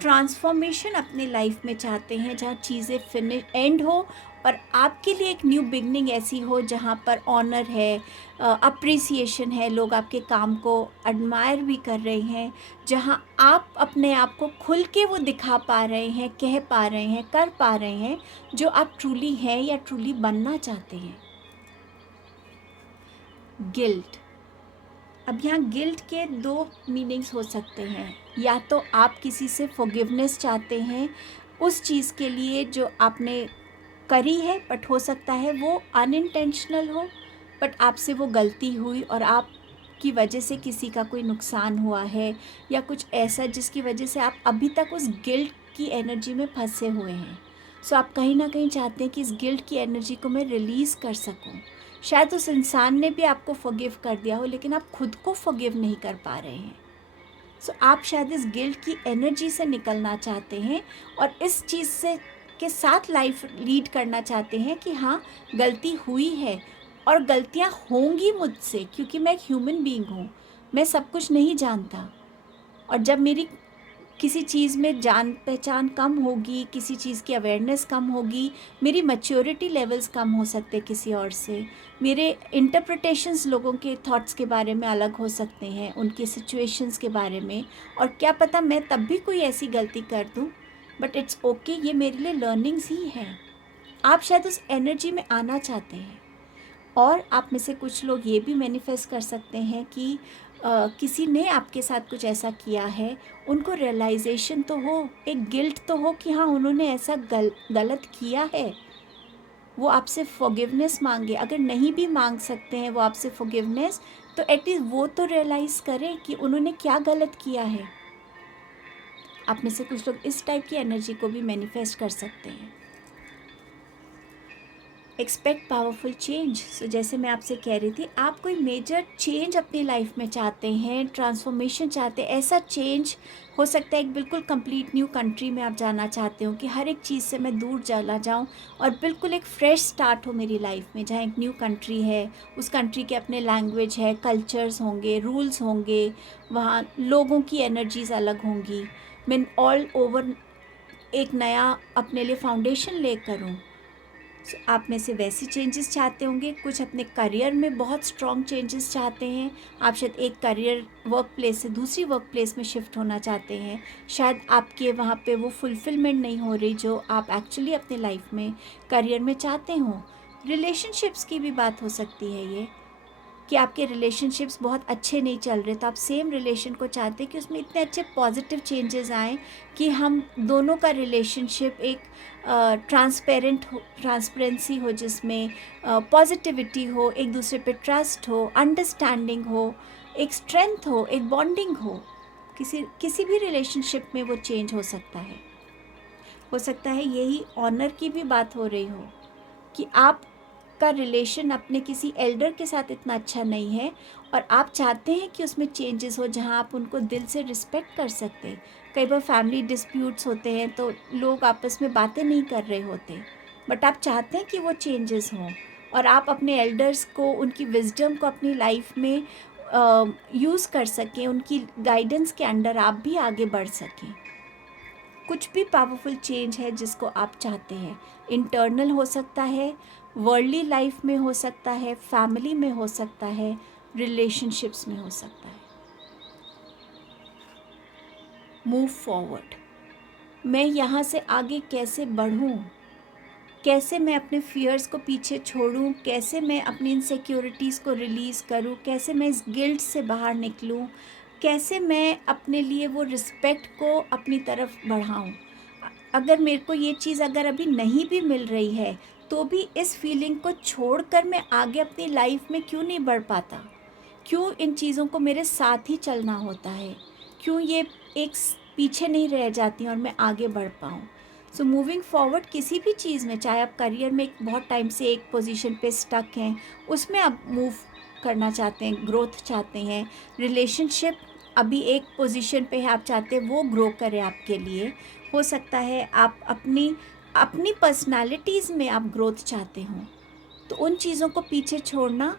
ट्रांसफॉर्मेशन अपनी लाइफ में चाहते हैं, जहाँ चीज़ें फिनिश एंड हो और आपके लिए एक न्यू बिगनिंग ऐसी हो जहाँ पर ऑनर है, अप्रिसिएशन है, लोग आपके काम को एडमायर भी कर रहे हैं, जहाँ आप अपने आप को खुल के वो दिखा पा रहे हैं, कह पा रहे हैं, कर पा रहे हैं जो आप ट्रूली हैं या ट्रूली बनना चाहते हैं। गिल्ट, अब यहाँ गिल्ट के दो मीनिंग्स हो सकते हैं। या तो आप किसी से फॉरगिवनेस चाहते हैं उस चीज़ के लिए जो आपने करी है, बट हो सकता है वो अनइंटेंशनल हो, बट आपसे वो गलती हुई और आपकी वजह से किसी का कोई नुकसान हुआ है या कुछ ऐसा जिसकी वजह से आप अभी तक उस गिल्ट की एनर्जी में फंसे हुए हैं। सो आप कहीं ना कहीं चाहते हैं कि इस गिल्ट की एनर्जी को मैं रिलीज़ कर सकूं। शायद उस इंसान ने भी आपको फॉरगिव कर दिया हो, लेकिन आप खुद को फॉरगिव नहीं कर पा रहे हैं। सो आप शायद इस गिल्ट की एनर्जी से निकलना चाहते हैं और इस चीज़ से के साथ लाइफ लीड करना चाहते हैं कि हाँ, गलती हुई है और गलतियाँ होंगी मुझसे, क्योंकि मैं एक ह्यूमन बीइंग हूँ, मैं सब कुछ नहीं जानता। और जब मेरी किसी चीज़ में जान पहचान कम होगी, किसी चीज़ की अवेयरनेस कम होगी, मेरी मैच्योरिटी लेवल्स कम हो सकते किसी और से, मेरे इंटरप्रिटेशंस लोगों के थॉट्स के बारे में अलग हो सकते हैं, उनके सिचुएशंस के बारे में, और क्या पता मैं तब भी कोई ऐसी गलती कर दूं, बट इट्स ओके, ये मेरे लिए लर्निंग्स ही है। आप शायद उस एनर्जी में आना चाहते हैं। और आप में से कुछ लोग ये भी मैनिफेस्ट कर सकते हैं कि किसी ने आपके साथ कुछ ऐसा किया है, उनको रियलाइजेशन तो हो, एक गिल्ट तो हो कि हाँ, उन्होंने ऐसा गलत किया है, वो आपसे फॉरगिवनेस मांगे। अगर नहीं भी मांग सकते हैं वो आपसे फॉरगिवनेस, तो एटलीस्ट वो तो रियलाइज़ करें कि उन्होंने क्या गलत किया है। आप में से कुछ लोग इस टाइप की एनर्जी को भी मैनिफेस्ट कर सकते हैं। Expect powerful change. सो जैसे मैं आपसे कह रही थी, आप कोई मेजर चेंज अपनी लाइफ में चाहते हैं, ट्रांसफॉर्मेशन चाहते हैं। ऐसा चेंज हो सकता है एक बिल्कुल कंप्लीट न्यू कंट्री में आप जाना चाहते हो कि हर एक चीज़ से मैं दूर चला जाऊं और बिल्कुल एक फ्रेश स्टार्ट हो मेरी लाइफ में, जहाँ एक न्यू कंट्री है, उस कंट्री के अपने लैंग्वेज है, कल्चर्स होंगे, रूल्स होंगे, वहाँ लोगों की एनर्जीज़ अलग होंगी। मैं ऑल ओवर एक नया अपने लिए फाउंडेशन ले करूँ। आप में से वैसी चेंजेस चाहते होंगे, कुछ अपने करियर में बहुत स्ट्रॉन्ग चेंजेस चाहते हैं। आप शायद एक करियर वर्क प्लेस से दूसरी वर्क प्लेस में शिफ्ट होना चाहते हैं। शायद आपके वहाँ पे वो फुलफिलमेंट नहीं हो रही जो आप एक्चुअली अपने लाइफ में करियर में चाहते हों। रिलेशनशिप्स की भी बात हो सकती है ये, कि आपके रिलेशनशिप्स बहुत अच्छे नहीं चल रहे, तो आप सेम रिलेशन को चाहते हैं कि उसमें इतने अच्छे पॉजिटिव चेंजेस आएँ कि हम दोनों का रिलेशनशिप एक ट्रांसपेरेंसी हो, जिसमें पॉजिटिविटी हो, एक दूसरे पे ट्रस्ट हो, अंडरस्टैंडिंग हो, एक स्ट्रेंथ हो, एक बॉन्डिंग हो। किसी भी रिलेशनशिप में वो चेंज हो सकता है यही ऑनर की भी बात हो रही हो, कि आप का रिलेशन अपने किसी एल्डर के साथ इतना अच्छा नहीं है और आप चाहते हैं कि उसमें चेंजेस हो, जहां आप उनको दिल से रिस्पेक्ट कर सकते हैं। कई बार फैमिली डिस्प्यूट्स होते हैं तो लोग आपस में बातें नहीं कर रहे होते, बट आप चाहते हैं कि वो चेंजेस हों और आप अपने एल्डर्स को, उनकी विजडम को अपनी लाइफ में यूज़ कर सकें, उनकी गाइडेंस के अंडर आप भी आगे बढ़ सकें। कुछ भी पावरफुल चेंज है जिसको आप चाहते हैं, इंटरनल हो सकता है, वर्ल्डली लाइफ में हो सकता है, फैमिली में हो सकता है, रिलेशनशिप्स में हो सकता है। मूव फॉरवर्ड, मैं यहाँ से आगे कैसे बढ़ूँ, कैसे मैं अपने फियर्स को पीछे छोड़ूँ, कैसे मैं अपनी इनसिक्योरिटीज़ को रिलीज़ करूँ, कैसे मैं इस गिल्ट से बाहर निकलूँ, कैसे मैं अपने लिए वो रिस्पेक्ट को अपनी तरफ बढ़ाऊँ। अगर मेरे को ये चीज़ अगर अभी नहीं भी मिल रही है तो भी इस फीलिंग को छोड़कर मैं आगे अपनी लाइफ में क्यों नहीं बढ़ पाता, क्यों इन चीज़ों को मेरे साथ ही चलना होता है, क्यों ये एक पीछे नहीं रह जाती और मैं आगे बढ़ पाऊँ। सो मूविंग फॉरवर्ड किसी भी चीज़ में, चाहे आप करियर में बहुत टाइम से एक पोजीशन पे स्टक हैं, उसमें आप मूव करना चाहते हैं, ग्रोथ चाहते हैं, रिलेशनशिप अभी एक पोजीशन पे है, आप चाहते हैं वो ग्रो करे आपके लिए, हो सकता है आप अपनी पर्सनालिटीज़ में आप ग्रोथ चाहते हो, तो उन चीज़ों को पीछे छोड़ना,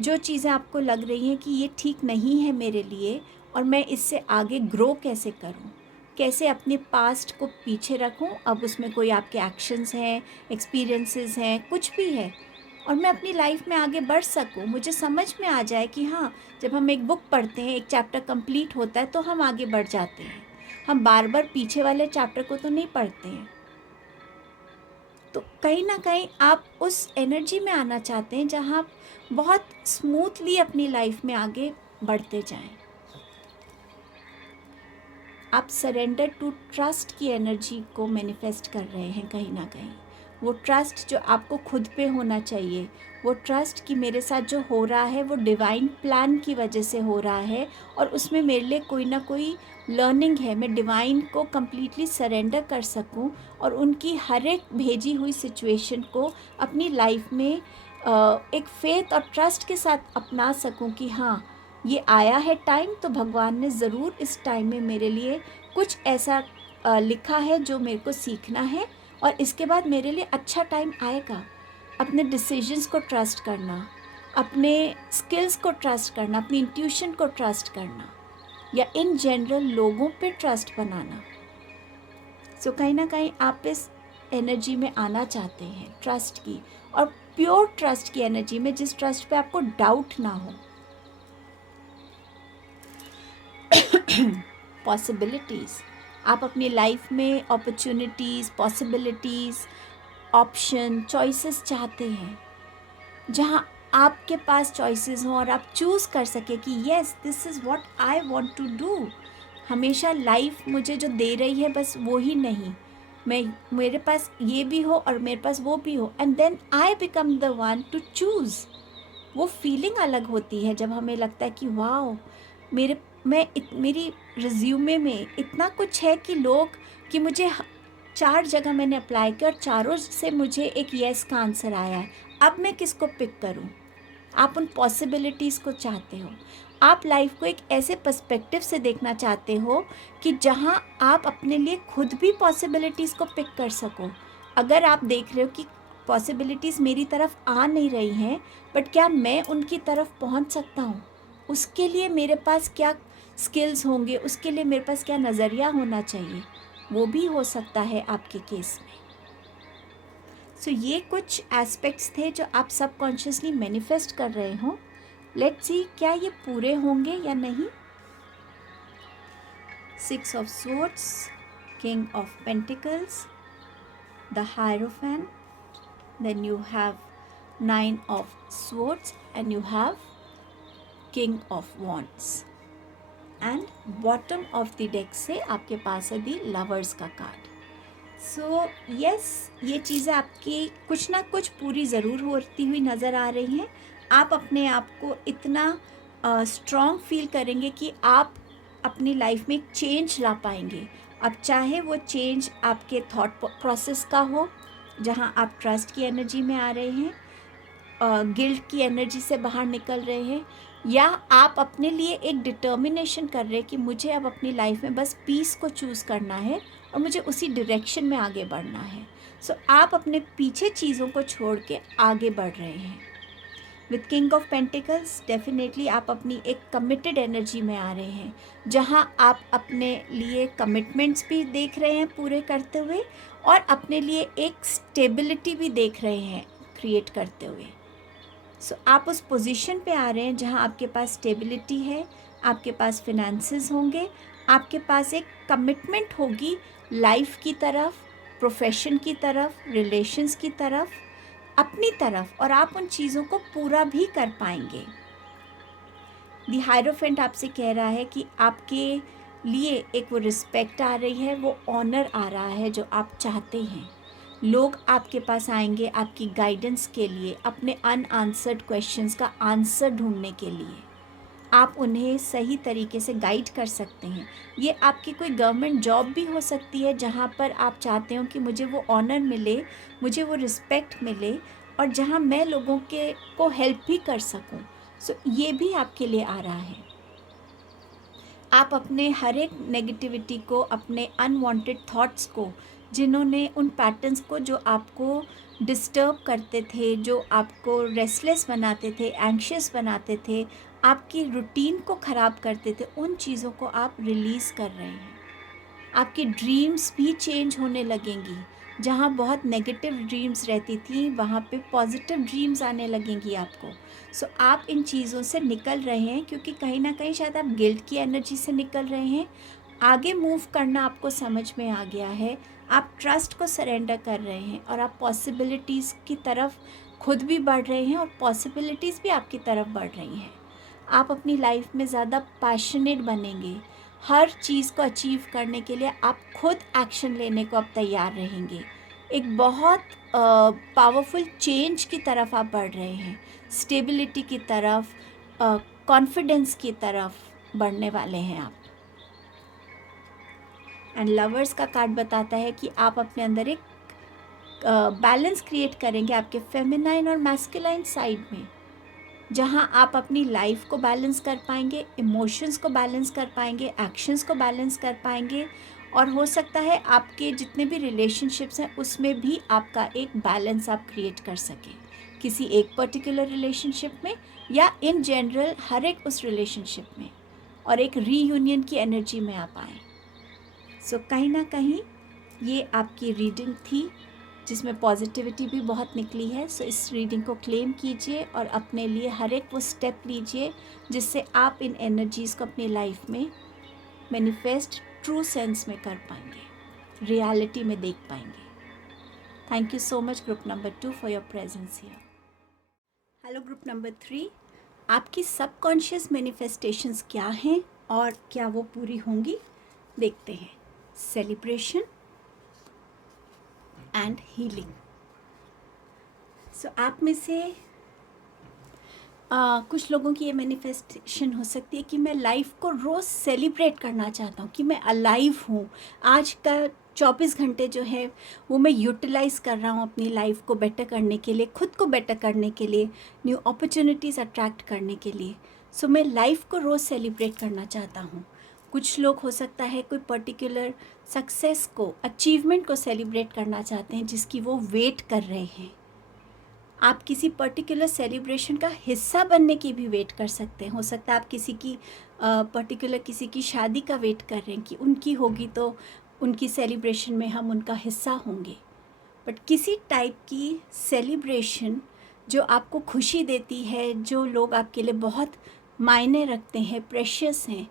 जो चीज़ें आपको लग रही हैं कि ये ठीक नहीं है मेरे लिए और मैं इससे आगे ग्रो कैसे करूं, कैसे अपने पास्ट को पीछे रखूं, अब उसमें कोई आपके एक्शंस हैं, एक्सपीरियंसेस हैं, कुछ भी है, और मैं अपनी लाइफ में आगे बढ़ सकूं, मुझे समझ में आ जाए कि हाँ, जब हम एक बुक पढ़ते हैं, एक चैप्टर कंप्लीट होता है तो हम आगे बढ़ जाते हैं, हम बार बार पीछे वाले चैप्टर को तो नहीं पढ़ते हैं। तो कहीं ना कहीं आप उस एनर्जी में आना चाहते हैं जहाँ आप बहुत स्मूथली अपनी लाइफ में आगे बढ़ते जाएं। आप सरेंडर टू ट्रस्ट की एनर्जी को मैनिफेस्ट कर रहे हैं कहीं ना कहीं। वो ट्रस्ट जो आपको खुद पे होना चाहिए, वो ट्रस्ट कि मेरे साथ जो हो रहा है वो डिवाइन प्लान की वजह से हो रहा है और उसमें मेरे लिए कोई ना कोई लर्निंग है, मैं डिवाइन को कम्प्लीटली सरेंडर कर सकूं और उनकी हर एक भेजी हुई सिचुएशन को अपनी लाइफ में एक फेथ और ट्रस्ट के साथ अपना सकूं कि हाँ, ये आया है टाइम तो भगवान ने ज़रूर इस टाइम में मेरे लिए कुछ ऐसा लिखा है जो मेरे को सीखना है और इसके बाद मेरे लिए अच्छा टाइम आएगा। अपने डिसीजंस को ट्रस्ट करना, अपने स्किल्स को ट्रस्ट करना, अपनी इंट्यूशन को ट्रस्ट करना, या इन जनरल लोगों पे ट्रस्ट बनाना। सो कहीं ना कहीं आप इस एनर्जी में आना चाहते हैं, ट्रस्ट की, और प्योर ट्रस्ट की एनर्जी में, जिस ट्रस्ट पे आपको डाउट ना हो। पॉसिबिलिटीज़, आप अपनी लाइफ में अपॉर्चुनिटीज़, पॉसिबिलिटीज़, ऑप्शन, चॉइसेस चाहते हैं, जहां आपके पास चॉइसेस हों और आप चूज़ कर सके कि yes, this is what I want to do. हमेशा लाइफ मुझे जो दे रही है बस वो ही नहीं, मेरे पास ये भी हो और मेरे पास वो भी हो, and then I become the one to choose. वो फीलिंग अलग होती है जब हमें लगता है कि वाओ, मेरी रिज्यूमे में इतना कुछ है कि मुझे 4 जगह मैंने अप्लाई किया और चारों से मुझे एक येस का आंसर आया है, अब मैं किसको पिक करूं। आप उन पॉसिबिलिटीज़ को चाहते हो, आप लाइफ को एक ऐसे पर्सपेक्टिव से देखना चाहते हो कि जहां आप अपने लिए खुद भी पॉसिबिलिटीज़ को पिक कर सको। अगर आप देख रहे हो कि पॉसिबिलिटीज़ मेरी तरफ आ नहीं रही हैं, बट क्या मैं उनकी तरफ पहुंच सकता हूं, उसके लिए मेरे पास क्या स्किल्स होंगे, उसके लिए मेरे पास क्या नज़रिया होना चाहिए, वो भी हो सकता है आपके केस में। सो ये कुछ एस्पेक्ट्स थे जो आप सबकॉन्शियसली मैनिफेस्ट कर रहे हो। लेट्स सी क्या ये पूरे होंगे या नहीं। 6 of Swords, King of Pentacles, the Hierophant, then you have 9 of Swords and you have King of Wands. And bottom of the deck से आपके पास है the Lovers का कार्ड। सो यस, ये चीज़ें आपकी कुछ ना कुछ पूरी ज़रूर होती हुई नज़र आ रही हैं। आप अपने आप को इतना स्ट्रॉन्ग फील करेंगे कि आप अपनी लाइफ में एक चेंज ला पाएंगे। अब चाहे वो चेंज आपके थॉट प्रोसेस का हो, जहाँ आप ट्रस्ट की एनर्जी में आ रहे हैं, गिल्ट की एनर्जी से बाहर निकल रहे हैं, या आप अपने लिए एक डिटर्मिनेशन कर रहे हैं कि मुझे अब अपनी लाइफ में बस पीस को चूज़ करना है और मुझे उसी डायरेक्शन में आगे बढ़ना है। सो आप अपने पीछे चीज़ों को छोड़ के आगे बढ़ रहे हैं। With king of pentacles definitely आप अपनी एक कमिटेड एनर्जी में आ रहे हैं, जहां आप अपने लिए कमिटमेंट्स भी देख रहे हैं पूरे करते हुए, और अपने लिए एक स्टेबिलिटी भी देख रहे हैं क्रिएट करते हुए। सो आप उस पोजीशन पे आ रहे हैं जहां आपके पास स्टेबिलिटी है, आपके पास फिनेंसेस होंगे, आपके पास एक कमिटमेंट होगी लाइफ की तरफ, प्रोफेशन की तरफ, रिलेशंस की तरफ, अपनी तरफ, और आप उन चीज़ों को पूरा भी कर पाएंगे। दी हायरोफेंट आपसे कह रहा है कि आपके लिए एक वो रिस्पेक्ट आ रही है, वो ऑनर आ रहा है जो आप चाहते हैं। लोग आपके पास आएंगे आपकी गाइडेंस के लिए, अपने अनआंसर्ड क्वेश्चंस का आंसर ढूंढने के लिए। आप उन्हें सही तरीके से गाइड कर सकते हैं। ये आपकी कोई गवर्नमेंट जॉब भी हो सकती है, जहाँ पर आप चाहते हो कि मुझे वो ऑनर मिले, मुझे वो रिस्पेक्ट मिले, और जहाँ मैं लोगों के को हेल्प भी कर सकूं। सो ये भी आपके लिए आ रहा है। आप अपने हर एक नेगेटिविटी को, अपने अनवांटेड थॉट्स को, जिन्होंने उन पैटर्न्स को जो आपको डिस्टर्ब करते थे, जो आपको रेस्टलेस बनाते थे, एंग्शियस बनाते थे, आपकी रूटीन को ख़राब करते थे, उन चीज़ों को आप रिलीज़ कर रहे हैं। आपकी ड्रीम्स भी चेंज होने लगेंगी। जहाँ बहुत नेगेटिव ड्रीम्स रहती थी, वहाँ पे पॉजिटिव ड्रीम्स आने लगेंगी आपको। सो आप इन चीज़ों से निकल रहे हैं, क्योंकि कहीं ना कहीं शायद आप गिल्ट की एनर्जी से निकल रहे हैं। आगे मूव करना आपको समझ में आ गया है। आप ट्रस्ट को सरेंडर कर रहे हैं, और आप पॉसिबिलिटीज़ की तरफ खुद भी बढ़ रहे हैं, और पॉसिबिलिटीज़ भी आपकी तरफ बढ़ रही हैं। आप अपनी लाइफ में ज़्यादा पैशनेट बनेंगे। हर चीज़ को अचीव करने के लिए आप खुद एक्शन लेने को अब तैयार रहेंगे। एक बहुत पावरफुल चेंज की तरफ आप बढ़ रहे हैं, स्टेबिलिटी की तरफ, कॉन्फिडेंस की तरफ बढ़ने वाले हैं आप। एंड लवर्स का कार्ड बताता है कि आप अपने अंदर एक बैलेंस क्रिएट करेंगे आपके फेमिनाइन और मैस्कुलाइन साइड में, जहाँ आप अपनी लाइफ को बैलेंस कर पाएंगे, इमोशंस को बैलेंस कर पाएंगे, एक्शंस को बैलेंस कर पाएंगे, और हो सकता है आपके जितने भी रिलेशनशिप्स हैं उसमें भी आपका एक बैलेंस आप क्रिएट कर सकें, किसी एक पर्टिकुलर रिलेशनशिप में या इन जनरल हर एक उस रिलेशनशिप में, और एक रीयूनियन की एनर्जी में आप आएँ। सो कहीं ना कहीं ये आपकी रीडिंग थी, जिसमें पॉजिटिविटी भी बहुत निकली है। सो इस रीडिंग को क्लेम कीजिए और अपने लिए हर एक वो स्टेप लीजिए जिससे आप इन एनर्जीज़ को अपनी लाइफ में मैनिफेस्ट ट्रू सेंस में कर पाएंगे, रियलिटी में देख पाएंगे। Thank you so much group number 2 for your presence here. Hello group number 3, आपकी सबकॉन्शियस मैनिफेस्टेशंस क्या हैं और क्या वो पूरी होंगी, देखते हैं। Celebration and healing. सो आप में से कुछ लोगों की ये मैनिफेस्टेशन हो सकती है कि मैं लाइफ को रोज़ सेलिब्रेट करना चाहता हूँ, कि मैं अलाइव हूँ। आज का 24 घंटे जो है वो मैं यूटिलाइज़ कर रहा हूँ अपनी लाइफ को बेटर करने के लिए, खुद को बेटर करने के लिए, न्यू अपॉर्चुनिटीज़ अट्रैक्ट करने के लिए। सो मैं लाइफ को रोज़ सेलिब्रेट करना चाहता हूँ। कुछ लोग हो सकता है कोई पर्टिकुलर सक्सेस को, अचीवमेंट को सेलिब्रेट करना चाहते हैं जिसकी वो वेट कर रहे हैं। आप किसी पर्टिकुलर सेलिब्रेशन का हिस्सा बनने की भी वेट कर सकते हैं। हो सकता है आप किसी की पर्टिकुलर किसी की शादी का वेट कर रहे हैं कि उनकी होगी तो उनकी सेलिब्रेशन में हम उनका हिस्सा होंगे। बट किसी टाइप की सेलिब्रेशन जो आपको खुशी देती है, जो लोग आपके लिए बहुत मायने रखते हैं, प्रेशियस हैं,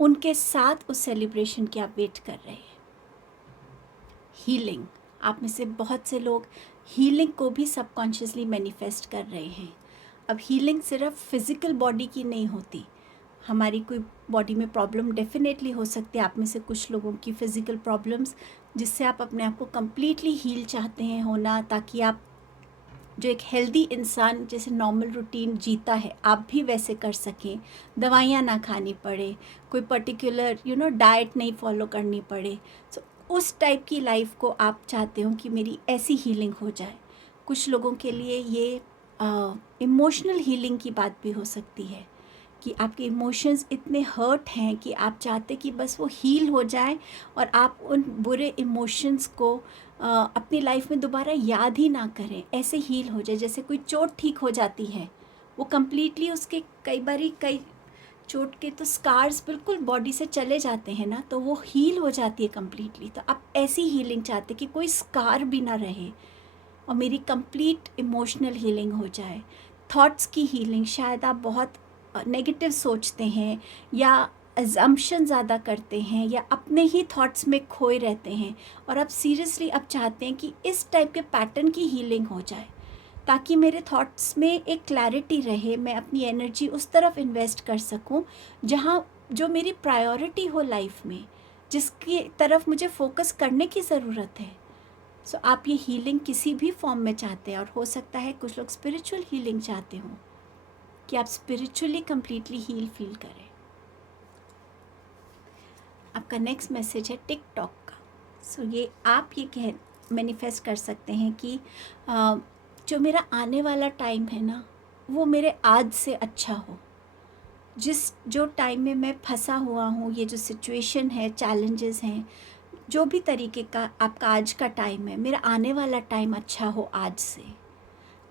उनके साथ उस सेलिब्रेशन की आप वेट कर रहे हैं। हीलिंग, आप में से बहुत से लोग हीलिंग को भी सबकॉन्शियसली मैनिफेस्ट कर रहे हैं। अब हीलिंग सिर्फ फिज़िकल बॉडी की नहीं होती। हमारी कोई बॉडी में प्रॉब्लम डेफिनेटली हो सकती है। आप में से कुछ लोगों की फ़िज़िकल प्रॉब्लम्स जिससे आप अपने आप को कम्प्लीटली हील चाहते हैं होना, ताकि आप जो एक हेल्दी इंसान जैसे नॉर्मल रूटीन जीता है आप भी वैसे कर सकें, दवाइयाँ ना खानी पड़े, कोई पर्टिकुलर डाइट नहीं फॉलो करनी पड़े। सो उस टाइप की लाइफ को आप चाहते हो कि मेरी ऐसी हीलिंग हो जाए। कुछ लोगों के लिए ये इमोशनल हीलिंग की बात भी हो सकती है कि आपके इमोशंस इतने हर्ट हैं कि आप चाहते कि बस वो हील हो जाए और आप उन बुरे इमोशंस को अपनी लाइफ में दोबारा याद ही ना करें, ऐसे हील हो जाए। जैसे कोई चोट ठीक हो जाती है, वो कम्प्लीटली उसके कई चोट के तो स्कार्स बिल्कुल बॉडी से चले जाते हैं ना, तो वो हील हो जाती है कम्प्लीटली। तो आप ऐसी हीलिंग चाहते कि कोई स्कार भी ना रहे और मेरी कंप्लीट इमोशनल हीलिंग हो जाए। थॉट्स की हीलिंग, शायद आप बहुत नेगेटिव सोचते हैं या अजम्पशन ज़्यादा करते हैं या अपने ही थॉट्स में खोए रहते हैं और आप सीरियसली अब चाहते हैं कि इस टाइप के पैटर्न की हीलिंग हो जाए, ताकि मेरे थॉट्स में एक क्लैरिटी रहे, मैं अपनी एनर्जी उस तरफ इन्वेस्ट कर सकूं जहां जो मेरी प्रायोरिटी हो लाइफ में, जिसकी तरफ मुझे फोकस करने की ज़रूरत है। सो आप ये हीलिंग किसी भी फॉर्म में चाहते हैं, और हो सकता है कुछ लोग स्पिरिचुअल हीलिंग चाहते हों कि आप स्पिरिचुअली कम्प्लीटली हील फील करें। आपका नेक्स्ट मैसेज है टिकटॉक का। सो ये आप ये कह मैनिफेस्ट कर सकते हैं कि जो मेरा आने वाला टाइम है ना, वो मेरे आज से अच्छा हो। जो टाइम में मैं फंसा हुआ हूँ, ये जो सिचुएशन है, चैलेंजेस हैं, जो भी तरीके का आपका आज का टाइम है, मेरा आने वाला टाइम अच्छा हो आज से।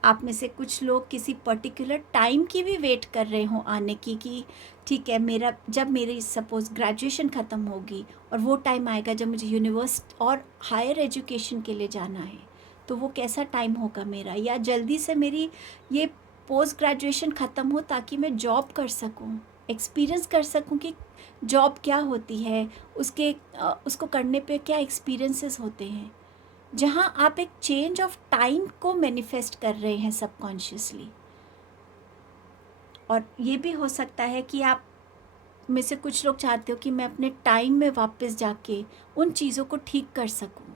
आप में से कुछ लोग किसी पर्टिकुलर टाइम की भी वेट कर रहे हो आने की, कि ठीक है मेरा जब मेरी सपोज़ ग्रेजुएशन ख़त्म होगी और वो टाइम आएगा जब मुझे यूनिवर्सिटी और हायर एजुकेशन के लिए जाना है, तो वो कैसा टाइम होगा मेरा, या जल्दी से मेरी ये पोस्ट ग्रेजुएशन ख़त्म हो ताकि मैं जॉब कर सकूं, एक्सपीरियंस कर सकूं कि जॉब क्या होती है, उसको करने पे क्या एक्सपीरियंसेस होते हैं। जहां आप एक चेंज ऑफ टाइम को मैनिफेस्ट कर रहे हैं सबकॉन्शियसली। और ये भी हो सकता है कि आप में से कुछ लोग चाहते हो कि मैं अपने टाइम में वापस जाके उन चीज़ों को ठीक कर सकूं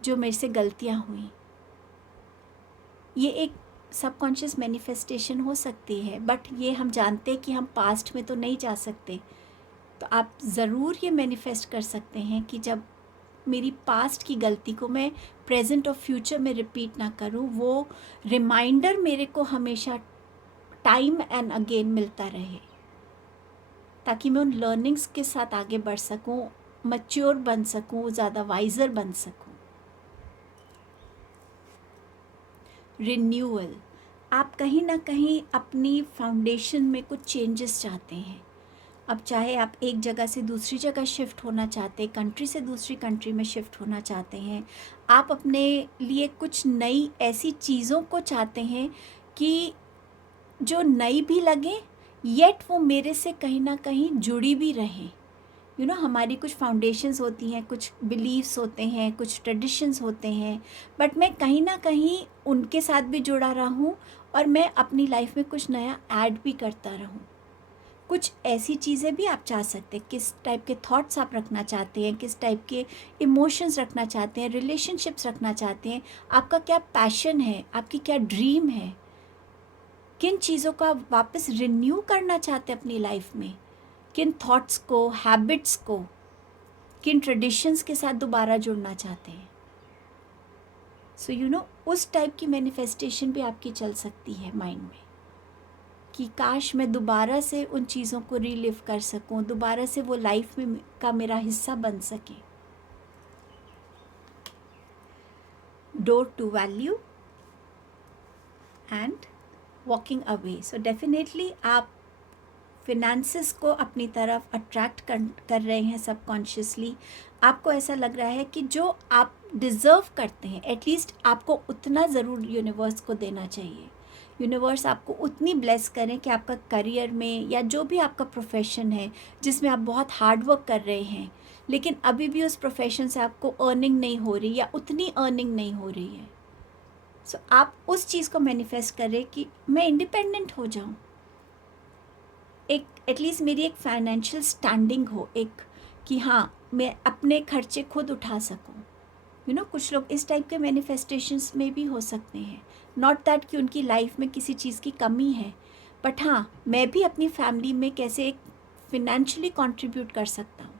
जो मेरे से गलतियां हुई। ये एक सबकॉन्शियस मैनिफेस्टेशन हो सकती है, बट ये हम जानते हैं कि हम पास्ट में तो नहीं जा सकते। तो आप ज़रूर ये मैनिफेस्ट कर सकते हैं कि जब मेरी पास्ट की गलती को मैं प्रेजेंट और फ्यूचर में रिपीट ना करूं, वो रिमाइंडर मेरे को हमेशा टाइम एंड अगेन मिलता रहे, ताकि मैं उन लर्निंग्स के साथ आगे बढ़ सकूं, मैच्योर बन सकूं, ज़्यादा वाइजर बन सकूं। रिन्यूअल, आप कहीं ना कहीं अपनी फाउंडेशन में कुछ चेंजेस चाहते हैं। अब चाहे आप एक जगह से दूसरी जगह शिफ्ट होना चाहते हैं, कंट्री से दूसरी कंट्री में शिफ्ट होना चाहते हैं, आप अपने लिए कुछ नई ऐसी चीज़ों को चाहते हैं कि जो नई भी लगे येट वो मेरे से कहीं ना कहीं जुड़ी भी रहें। हमारी कुछ फाउंडेशंस होती हैं, कुछ बिलीव्स होते हैं, कुछ ट्रेडिशंस होते हैं, बट मैं कहीं ना कहीं उनके साथ भी जुड़ा रहूं और मैं अपनी लाइफ में कुछ नया ऐड भी करता रहूं। कुछ ऐसी चीज़ें भी आप चाह सकते हैं। किस टाइप के थॉट्स आप रखना चाहते हैं, किस टाइप के इमोशंस रखना चाहते हैं, रिलेशनशिप्स रखना चाहते हैं, आपका क्या पैशन है, आपकी क्या ड्रीम है, किन चीज़ों को आप वापस रिन्यू करना चाहते हैं अपनी लाइफ में, किन थॉट्स को, हैबिट्स को, किन ट्रेडिशंस के साथ दोबारा जुड़ना चाहते हैं। सो उस टाइप की मैनिफेस्टेशन भी आपकी चल सकती है माइंड में कि काश मैं दोबारा से उन चीज़ों को रीलिव कर सकूं, दोबारा से वो लाइफ में का मेरा हिस्सा बन सके। Door to value, and walking away. So definitely आप फिनेंसेस को अपनी तरफ अट्रैक्ट कर रहे हैं सबकॉन्शियसली। आपको ऐसा लग रहा है कि जो आप डिज़र्व करते हैं एटलीस्ट आपको उतना ज़रूर यूनिवर्स को देना चाहिए। यूनिवर्स आपको उतनी ब्लेस करें कि आपका करियर में या जो भी आपका प्रोफेशन है जिसमें आप बहुत हार्ड वर्क कर रहे हैं लेकिन अभी भी उस प्रोफेशन से आपको अर्निंग नहीं हो रही या उतनी अर्निंग नहीं हो रही है, सो आप उस चीज़ को मैनिफेस्ट करें कि मैं इंडिपेंडेंट हो जाऊं, एक एटलीस्ट मेरी एक फाइनेंशियल स्टैंडिंग हो, एक कि हाँ मैं अपने खर्चे खुद उठा सकूं। कुछ लोग इस टाइप के मैनिफेस्टेशंस में भी हो सकते हैं। नॉट दैट कि उनकी लाइफ में किसी चीज़ की कमी है, बट हाँ मैं भी अपनी फैमिली में कैसे एक फिनेंशियली कंट्रीब्यूट कर सकता हूँ।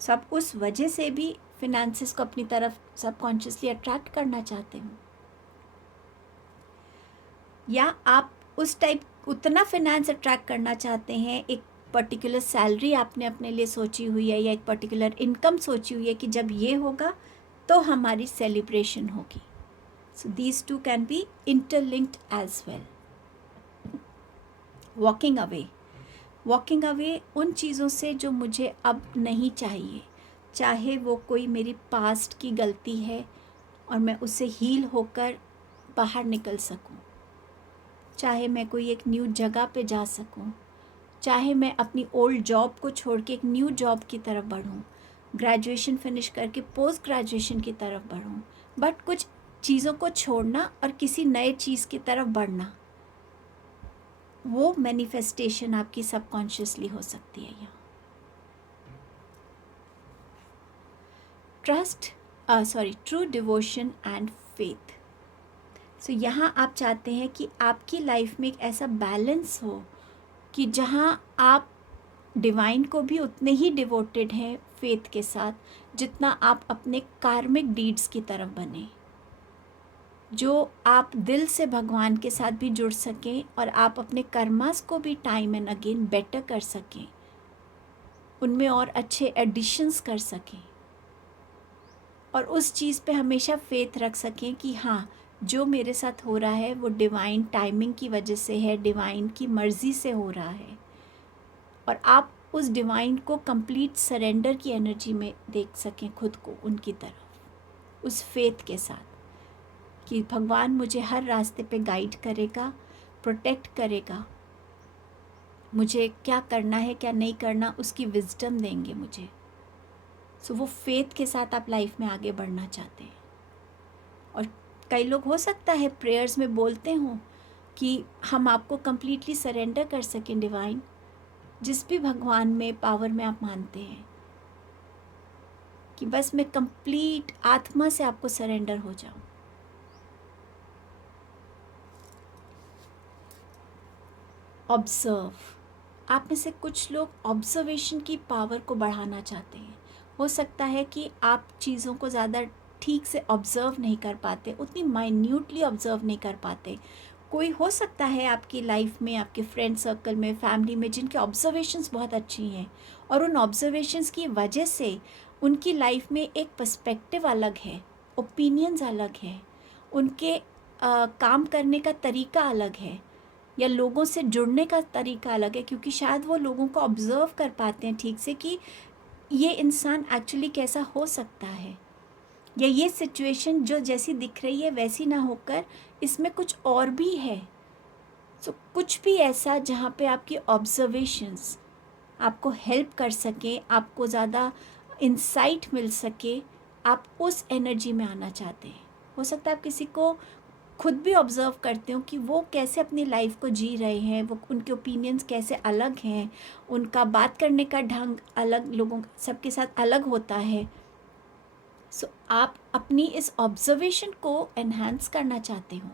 सो आप उस वजह से भी फिनेंसेस को अपनी तरफ सबकॉन्शियसली अट्रैक्ट करना चाहते हो, या आप उस टाइप उतना फिनेंस अट्रैक्ट करना चाहते हैं, एक पर्टिकुलर सैलरी आपने अपने लिए सोची हुई है या एक पर्टिकुलर इनकम सोची हुई है कि जब ये होगा तो हमारी सेलिब्रेशन होगी। So these two can be interlinked as well. Walking away उन चीज़ों से जो मुझे अब नहीं चाहिए, चाहे वो कोई मेरी पास्ट की गलती है और मैं उससे हील होकर बाहर निकल सकूं, चाहे मैं कोई एक न्यू जगह पे जा सकूं, चाहे मैं अपनी ओल्ड जॉब को छोड़ के एक न्यू जॉब की तरफ बढ़ूं, ग्रेजुएशन फिनिश करके पोस्ट ग्रेजुएशन की तरफ बढ़ूं, बट कुछ चीज़ों को छोड़ना और किसी नए चीज़ की तरफ बढ़ना, वो मैनिफेस्टेशन आपकी सबकॉन्शियसली हो सकती है। यहाँ ट्रू डिवोशन एंड फेथ। सो यहाँ आप चाहते हैं कि आपकी लाइफ में एक ऐसा बैलेंस हो कि जहाँ आप डिवाइन को भी उतने ही डिवोटेड हैं फेथ के साथ जितना आप अपने कार्मिक डीड्स की तरफ बने, जो आप दिल से भगवान के साथ भी जुड़ सकें और आप अपने कर्मास को भी टाइम एंड अगेन बेटर कर सकें, उनमें और अच्छे एडिशंस कर सकें और उस चीज़ पे हमेशा फेथ रख सकें कि हाँ जो मेरे साथ हो रहा है वो डिवाइन टाइमिंग की वजह से है, डिवाइन की मर्ज़ी से हो रहा है, और आप उस डिवाइन को कंप्लीट सरेंडर की एनर्जी में देख सकें खुद को उनकी तरफ, उस फेथ के साथ कि भगवान मुझे हर रास्ते पे गाइड करेगा, प्रोटेक्ट करेगा, मुझे क्या करना है क्या नहीं करना उसकी विजडम देंगे मुझे। सो वो फेथ के साथ आप लाइफ में आगे बढ़ना चाहते हैं। और कई लोग हो सकता है प्रेयर्स में बोलते हों कि हम आपको कंप्लीटली सरेंडर कर सकें डिवाइन, जिस भी भगवान में पावर में आप मानते हैं, कि बस मैं कंप्लीट आत्मा से आपको सरेंडर हो जाऊं। ऑब्जर्व, आप में से कुछ लोग ऑब्जर्वेशन की पावर को बढ़ाना चाहते हैं। हो सकता है कि आप चीज़ों को ज़्यादा ठीक से ऑब्ज़र्व नहीं कर पाते, उतनी माइन्यूटली ऑब्ज़र्व नहीं कर पाते। कोई हो सकता है आपकी लाइफ में, आपके फ्रेंड सर्कल में, फैमिली में, जिनके ऑब्जर्वेशंस बहुत अच्छी हैं और उन ऑब्जर्वेशंस की वजह से उनकी लाइफ में एक पर्सपेक्टिव अलग है, ओपिनियंस अलग है, उनके काम करने का तरीका अलग है या लोगों से जुड़ने का तरीका अलग है, क्योंकि शायद वो लोगों को ऑब्ज़र्व कर पाते हैं ठीक से कि ये इंसान एक्चुअली कैसा हो सकता है, या ये सिचुएशन जो जैसी दिख रही है वैसी ना होकर इसमें कुछ और भी है। सो कुछ भी ऐसा जहाँ पे आपकी ऑब्जर्वेशंस आपको हेल्प कर सकें, आपको ज़्यादा इंसाइट मिल सके, आप उस एनर्जी में आना चाहते हैं। हो सकता है आप किसी को खुद भी ऑब्ज़र्व करते हो कि वो कैसे अपनी लाइफ को जी रहे हैं, वो उनके ओपिनियंस कैसे अलग हैं, उनका बात करने का ढंग अलग, लोगों सबके साथ अलग होता है। सो आप अपनी इस ऑब्जर्वेशन को एनहांस करना चाहते हो।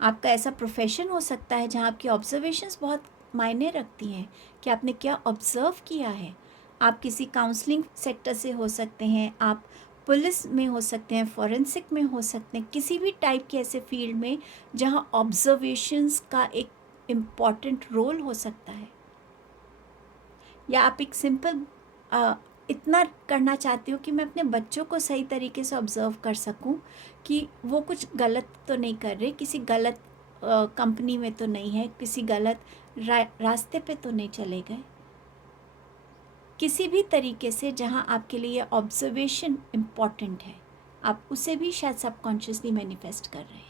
आपका ऐसा प्रोफेशन हो सकता है जहाँ आपकी ऑब्जर्वेशंस बहुत मायने रखती हैं कि आपने क्या ऑब्ज़र्व किया है। आप किसी काउंसलिंग सेक्टर से हो सकते हैं, आप पुलिस में हो सकते हैं, फॉरेंसिक में हो सकते हैं, किसी भी टाइप के ऐसे फील्ड में जहाँ ऑब्जर्वेशंस का एक इम्पॉर्टेंट रोल हो सकता है। या आप एक सिंपल इतना करना चाहती हूँ कि मैं अपने बच्चों को सही तरीके से ऑब्ज़र्व कर सकूँ कि वो कुछ गलत तो नहीं कर रहे, किसी गलत कंपनी में तो नहीं है, किसी गलत रास्ते पे तो नहीं चले गए। किसी भी तरीके से जहाँ आपके लिए ऑब्जर्वेशन इम्पॉर्टेंट है, आप उसे भी शायद सबकॉन्शियसली मैनिफेस्ट कर रहे हैं।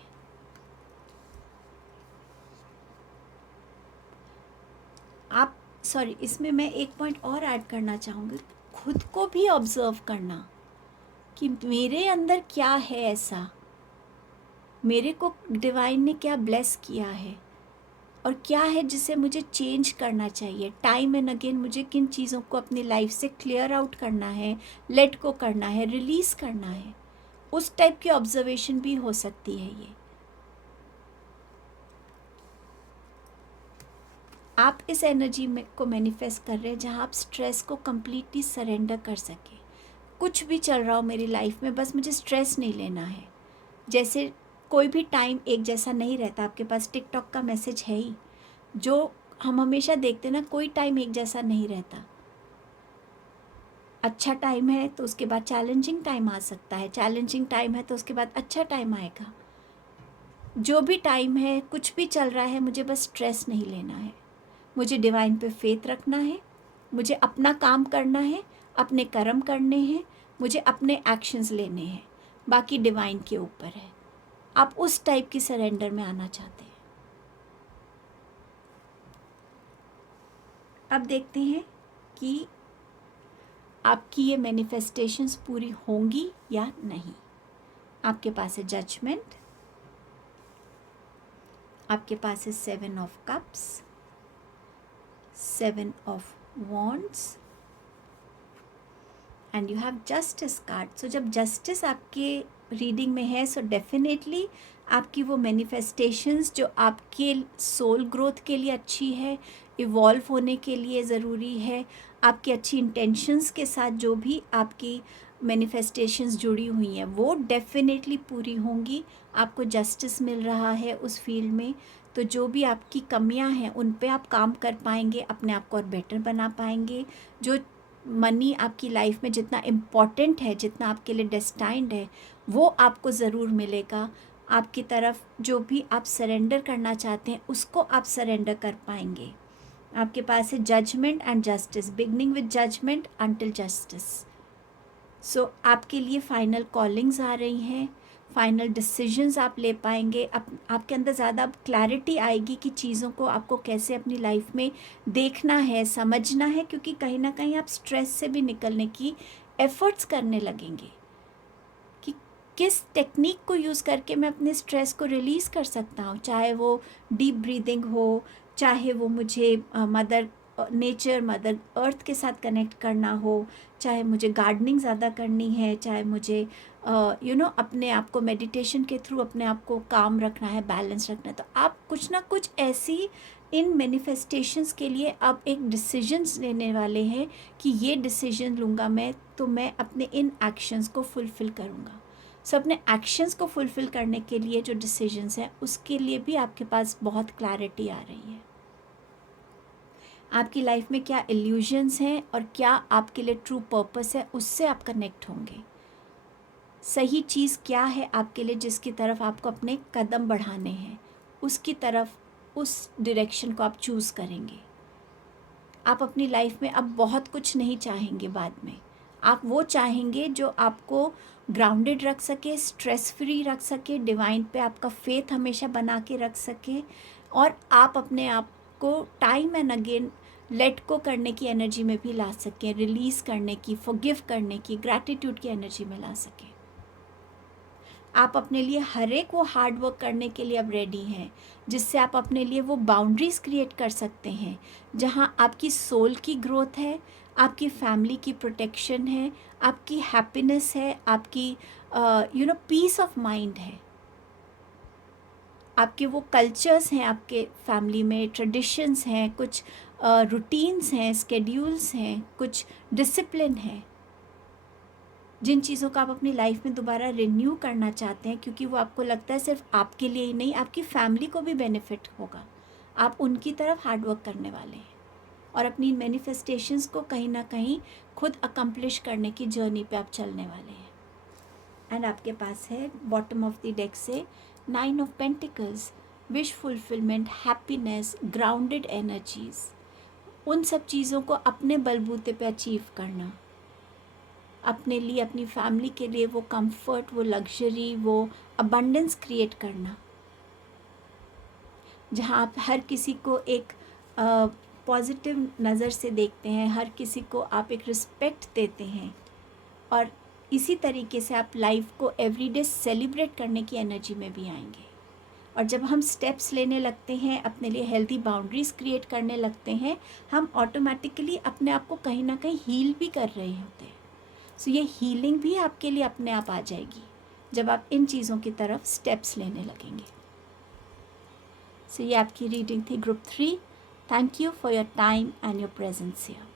आप इसमें मैं एक पॉइंट और ऐड करना चाहूँगी, खुद को भी ऑब्जर्व करना कि मेरे अंदर क्या है ऐसा, मेरे को डिवाइन ने क्या ब्लेस किया है और क्या है जिसे मुझे चेंज करना चाहिए। टाइम एंड अगेन मुझे किन चीज़ों को अपनी लाइफ से क्लियर आउट करना है, लेट को करना है, रिलीज़ करना है। उस टाइप की ऑब्जर्वेशन भी हो सकती है ये। आप इस एनर्जी में को मैनिफेस्ट कर रहे हैं जहाँ आप स्ट्रेस को कम्प्लीटली सरेंडर कर सकें। कुछ भी चल रहा हो मेरी लाइफ में, बस मुझे स्ट्रेस नहीं लेना है। जैसे कोई भी टाइम एक जैसा नहीं रहता, आपके पास टिकटॉक का मैसेज है ही, जो हम हमेशा देखते ना, कोई टाइम एक जैसा नहीं रहता। अच्छा टाइम है तो उसके बाद चैलेंजिंग टाइम आ सकता है, चैलेंजिंग टाइम है तो उसके बाद अच्छा टाइम आएगा। जो भी टाइम है, कुछ भी चल रहा है, मुझे बस स्ट्रेस नहीं लेना है। मुझे डिवाइन पे फेथ रखना है, मुझे अपना काम करना है, अपने कर्म करने हैं, मुझे अपने एक्शंस लेने हैं, बाकी डिवाइन के ऊपर है। आप उस टाइप की सरेंडर में आना चाहते हैं। अब देखते हैं कि आपकी ये मैनिफेस्टेशंस पूरी होंगी या नहीं। आपके पास है जजमेंट, आपके पास है 7 of cups, 7 of wands and you have justice card. So जब जस्टिस आपके रीडिंग में है, सो डेफिनेटली आपकी वो मैनिफेस्टेशंस जो आपके सोल ग्रोथ के लिए अच्छी है, इवॉल्व होने के लिए ज़रूरी है, आपकी अच्छी इंटेंशंस के साथ जो भी आपकी मैनिफेस्टेशंस जुड़ी हुई हैं, वो डेफिनेटली पूरी होंगी। आपको जस्टिस मिल रहा है उस फील्ड में, तो जो भी आपकी कमियां हैं उन पे आप काम कर पाएंगे, अपने आप को और बेटर बना पाएंगे। जो मनी आपकी लाइफ में जितना इम्पॉर्टेंट है, जितना आपके लिए डेस्टाइंड है, वो आपको ज़रूर मिलेगा। आपकी तरफ जो भी आप सरेंडर करना चाहते हैं उसको आप सरेंडर कर पाएंगे। आपके पास है judgement and justice, beginning with judgement until justice. So आपके लिए फाइनल कॉलिंग्स आ रही हैं, फाइनल डिसीजंस आप ले पाएंगे। आपके अंदर ज़्यादा क्लैरिटी आएगी कि चीज़ों को आपको कैसे अपनी लाइफ में देखना है, समझना है, क्योंकि कहीं ना कहीं आप स्ट्रेस से भी निकलने की एफ़र्ट्स करने लगेंगे कि किस टेक्निक को यूज़ करके मैं अपने स्ट्रेस को रिलीज़ कर सकता हूँ। चाहे वो डीप ब्रीदिंग हो, चाहे वो मुझे मदर नेचर, मदर अर्थ के साथ कनेक्ट करना हो, चाहे मुझे गार्डनिंग ज़्यादा करनी है, चाहे मुझे अपने आप को मेडिटेशन के थ्रू अपने आप को काम रखना है, बैलेंस रखना है। तो आप कुछ ना कुछ ऐसी इन मैनिफेस्टेशंस के लिए अब एक डिसीजंस लेने वाले हैं कि ये डिसीजन लूँगा मैं तो मैं अपने इन एक्शंस को फुलफ़िल करूँगा। सो अपने एक्शंस को फुलफ़िल करने के लिए जो डिसीजंस हैं उसके लिए भी आपके पास बहुत क्लैरिटी आ रही है। आपकी लाइफ में क्या इल्यूजन्स हैं और क्या आपके लिए ट्रू पर्पस है, उससे आप कनेक्ट होंगे। सही चीज़ क्या है आपके लिए, जिसकी तरफ आपको अपने कदम बढ़ाने हैं, उसकी तरफ, उस डायरेक्शन को आप चूज़ करेंगे। आप अपनी लाइफ में अब बहुत कुछ नहीं चाहेंगे बाद में। आप वो चाहेंगे जो आपको ग्राउंडेड रख सके, स्ट्रेस फ्री रख सके, डिवाइन पे आपका फेथ हमेशा बना के रख सके, और आप अपने आप को टाइम एंड अगेन लेट को करने की एनर्जी में भी ला सकें, रिलीज़ करने की, फॉरगिव करने की, ग्रैटिट्यूड की एनर्जी में ला सकें। आप अपने लिए हर एक वो हार्ड वर्क करने के लिए अब रेडी हैं, जिससे आप अपने लिए वो बाउंड्रीज़ क्रिएट कर सकते हैं जहाँ आपकी सोल की ग्रोथ है, आपकी फैमिली की प्रोटेक्शन है, आपकी हैप्पीनेस है, आपकी पीस ऑफ माइंड है। आपके वो कल्चर्स हैं, आपके फैमिली में ट्रेडिशंस हैं, कुछ रूटीन्स हैं, स्केड्यूल्स हैं, कुछ डिसिप्लिन है, जिन चीज़ों का आप अपनी लाइफ में दोबारा रिन्यू करना चाहते हैं, क्योंकि वो आपको लगता है सिर्फ आपके लिए ही नहीं, आपकी फैमिली को भी बेनिफिट होगा। आप उनकी तरफ हार्ड वर्क करने वाले हैं। और अपनी मैनिफेस्टेशंस को कहीं ना कहीं खुद अकम्प्लिश करने की जर्नी पे आप चलने वाले हैं। एंड आपके पास है बॉटम ऑफ द डेक से 9 of pentacles, wish fulfilment, happiness, grounded energies, उन सब चीज़ों को अपने बलबूते पे अचीव करना, अपने लिए, अपनी फैमिली के लिए वो कंफर्ट, वो लग्जरी, वो अबंडेंस क्रिएट करना, जहाँ आप हर किसी को एक पॉजिटिव नज़र से देखते हैं, हर किसी को आप एक रिस्पेक्ट देते हैं, और इसी तरीके से आप लाइफ को एवरीडे सेलिब्रेट करने की एनर्जी में भी आएंगे। और जब हम स्टेप्स लेने लगते हैं, अपने लिए हेल्दी बाउंड्रीज़ क्रिएट करने लगते हैं, हम ऑटोमेटिकली अपने आप को कहीं ना कहीं हील भी कर रहे होते हैं। सो ये हीलिंग भी आपके लिए अपने आप आ जाएगी जब आप इन चीज़ों की तरफ स्टेप्स लेने लगेंगे। सो ये आपकी रीडिंग थी group 3। Thank you for your time and your presence here.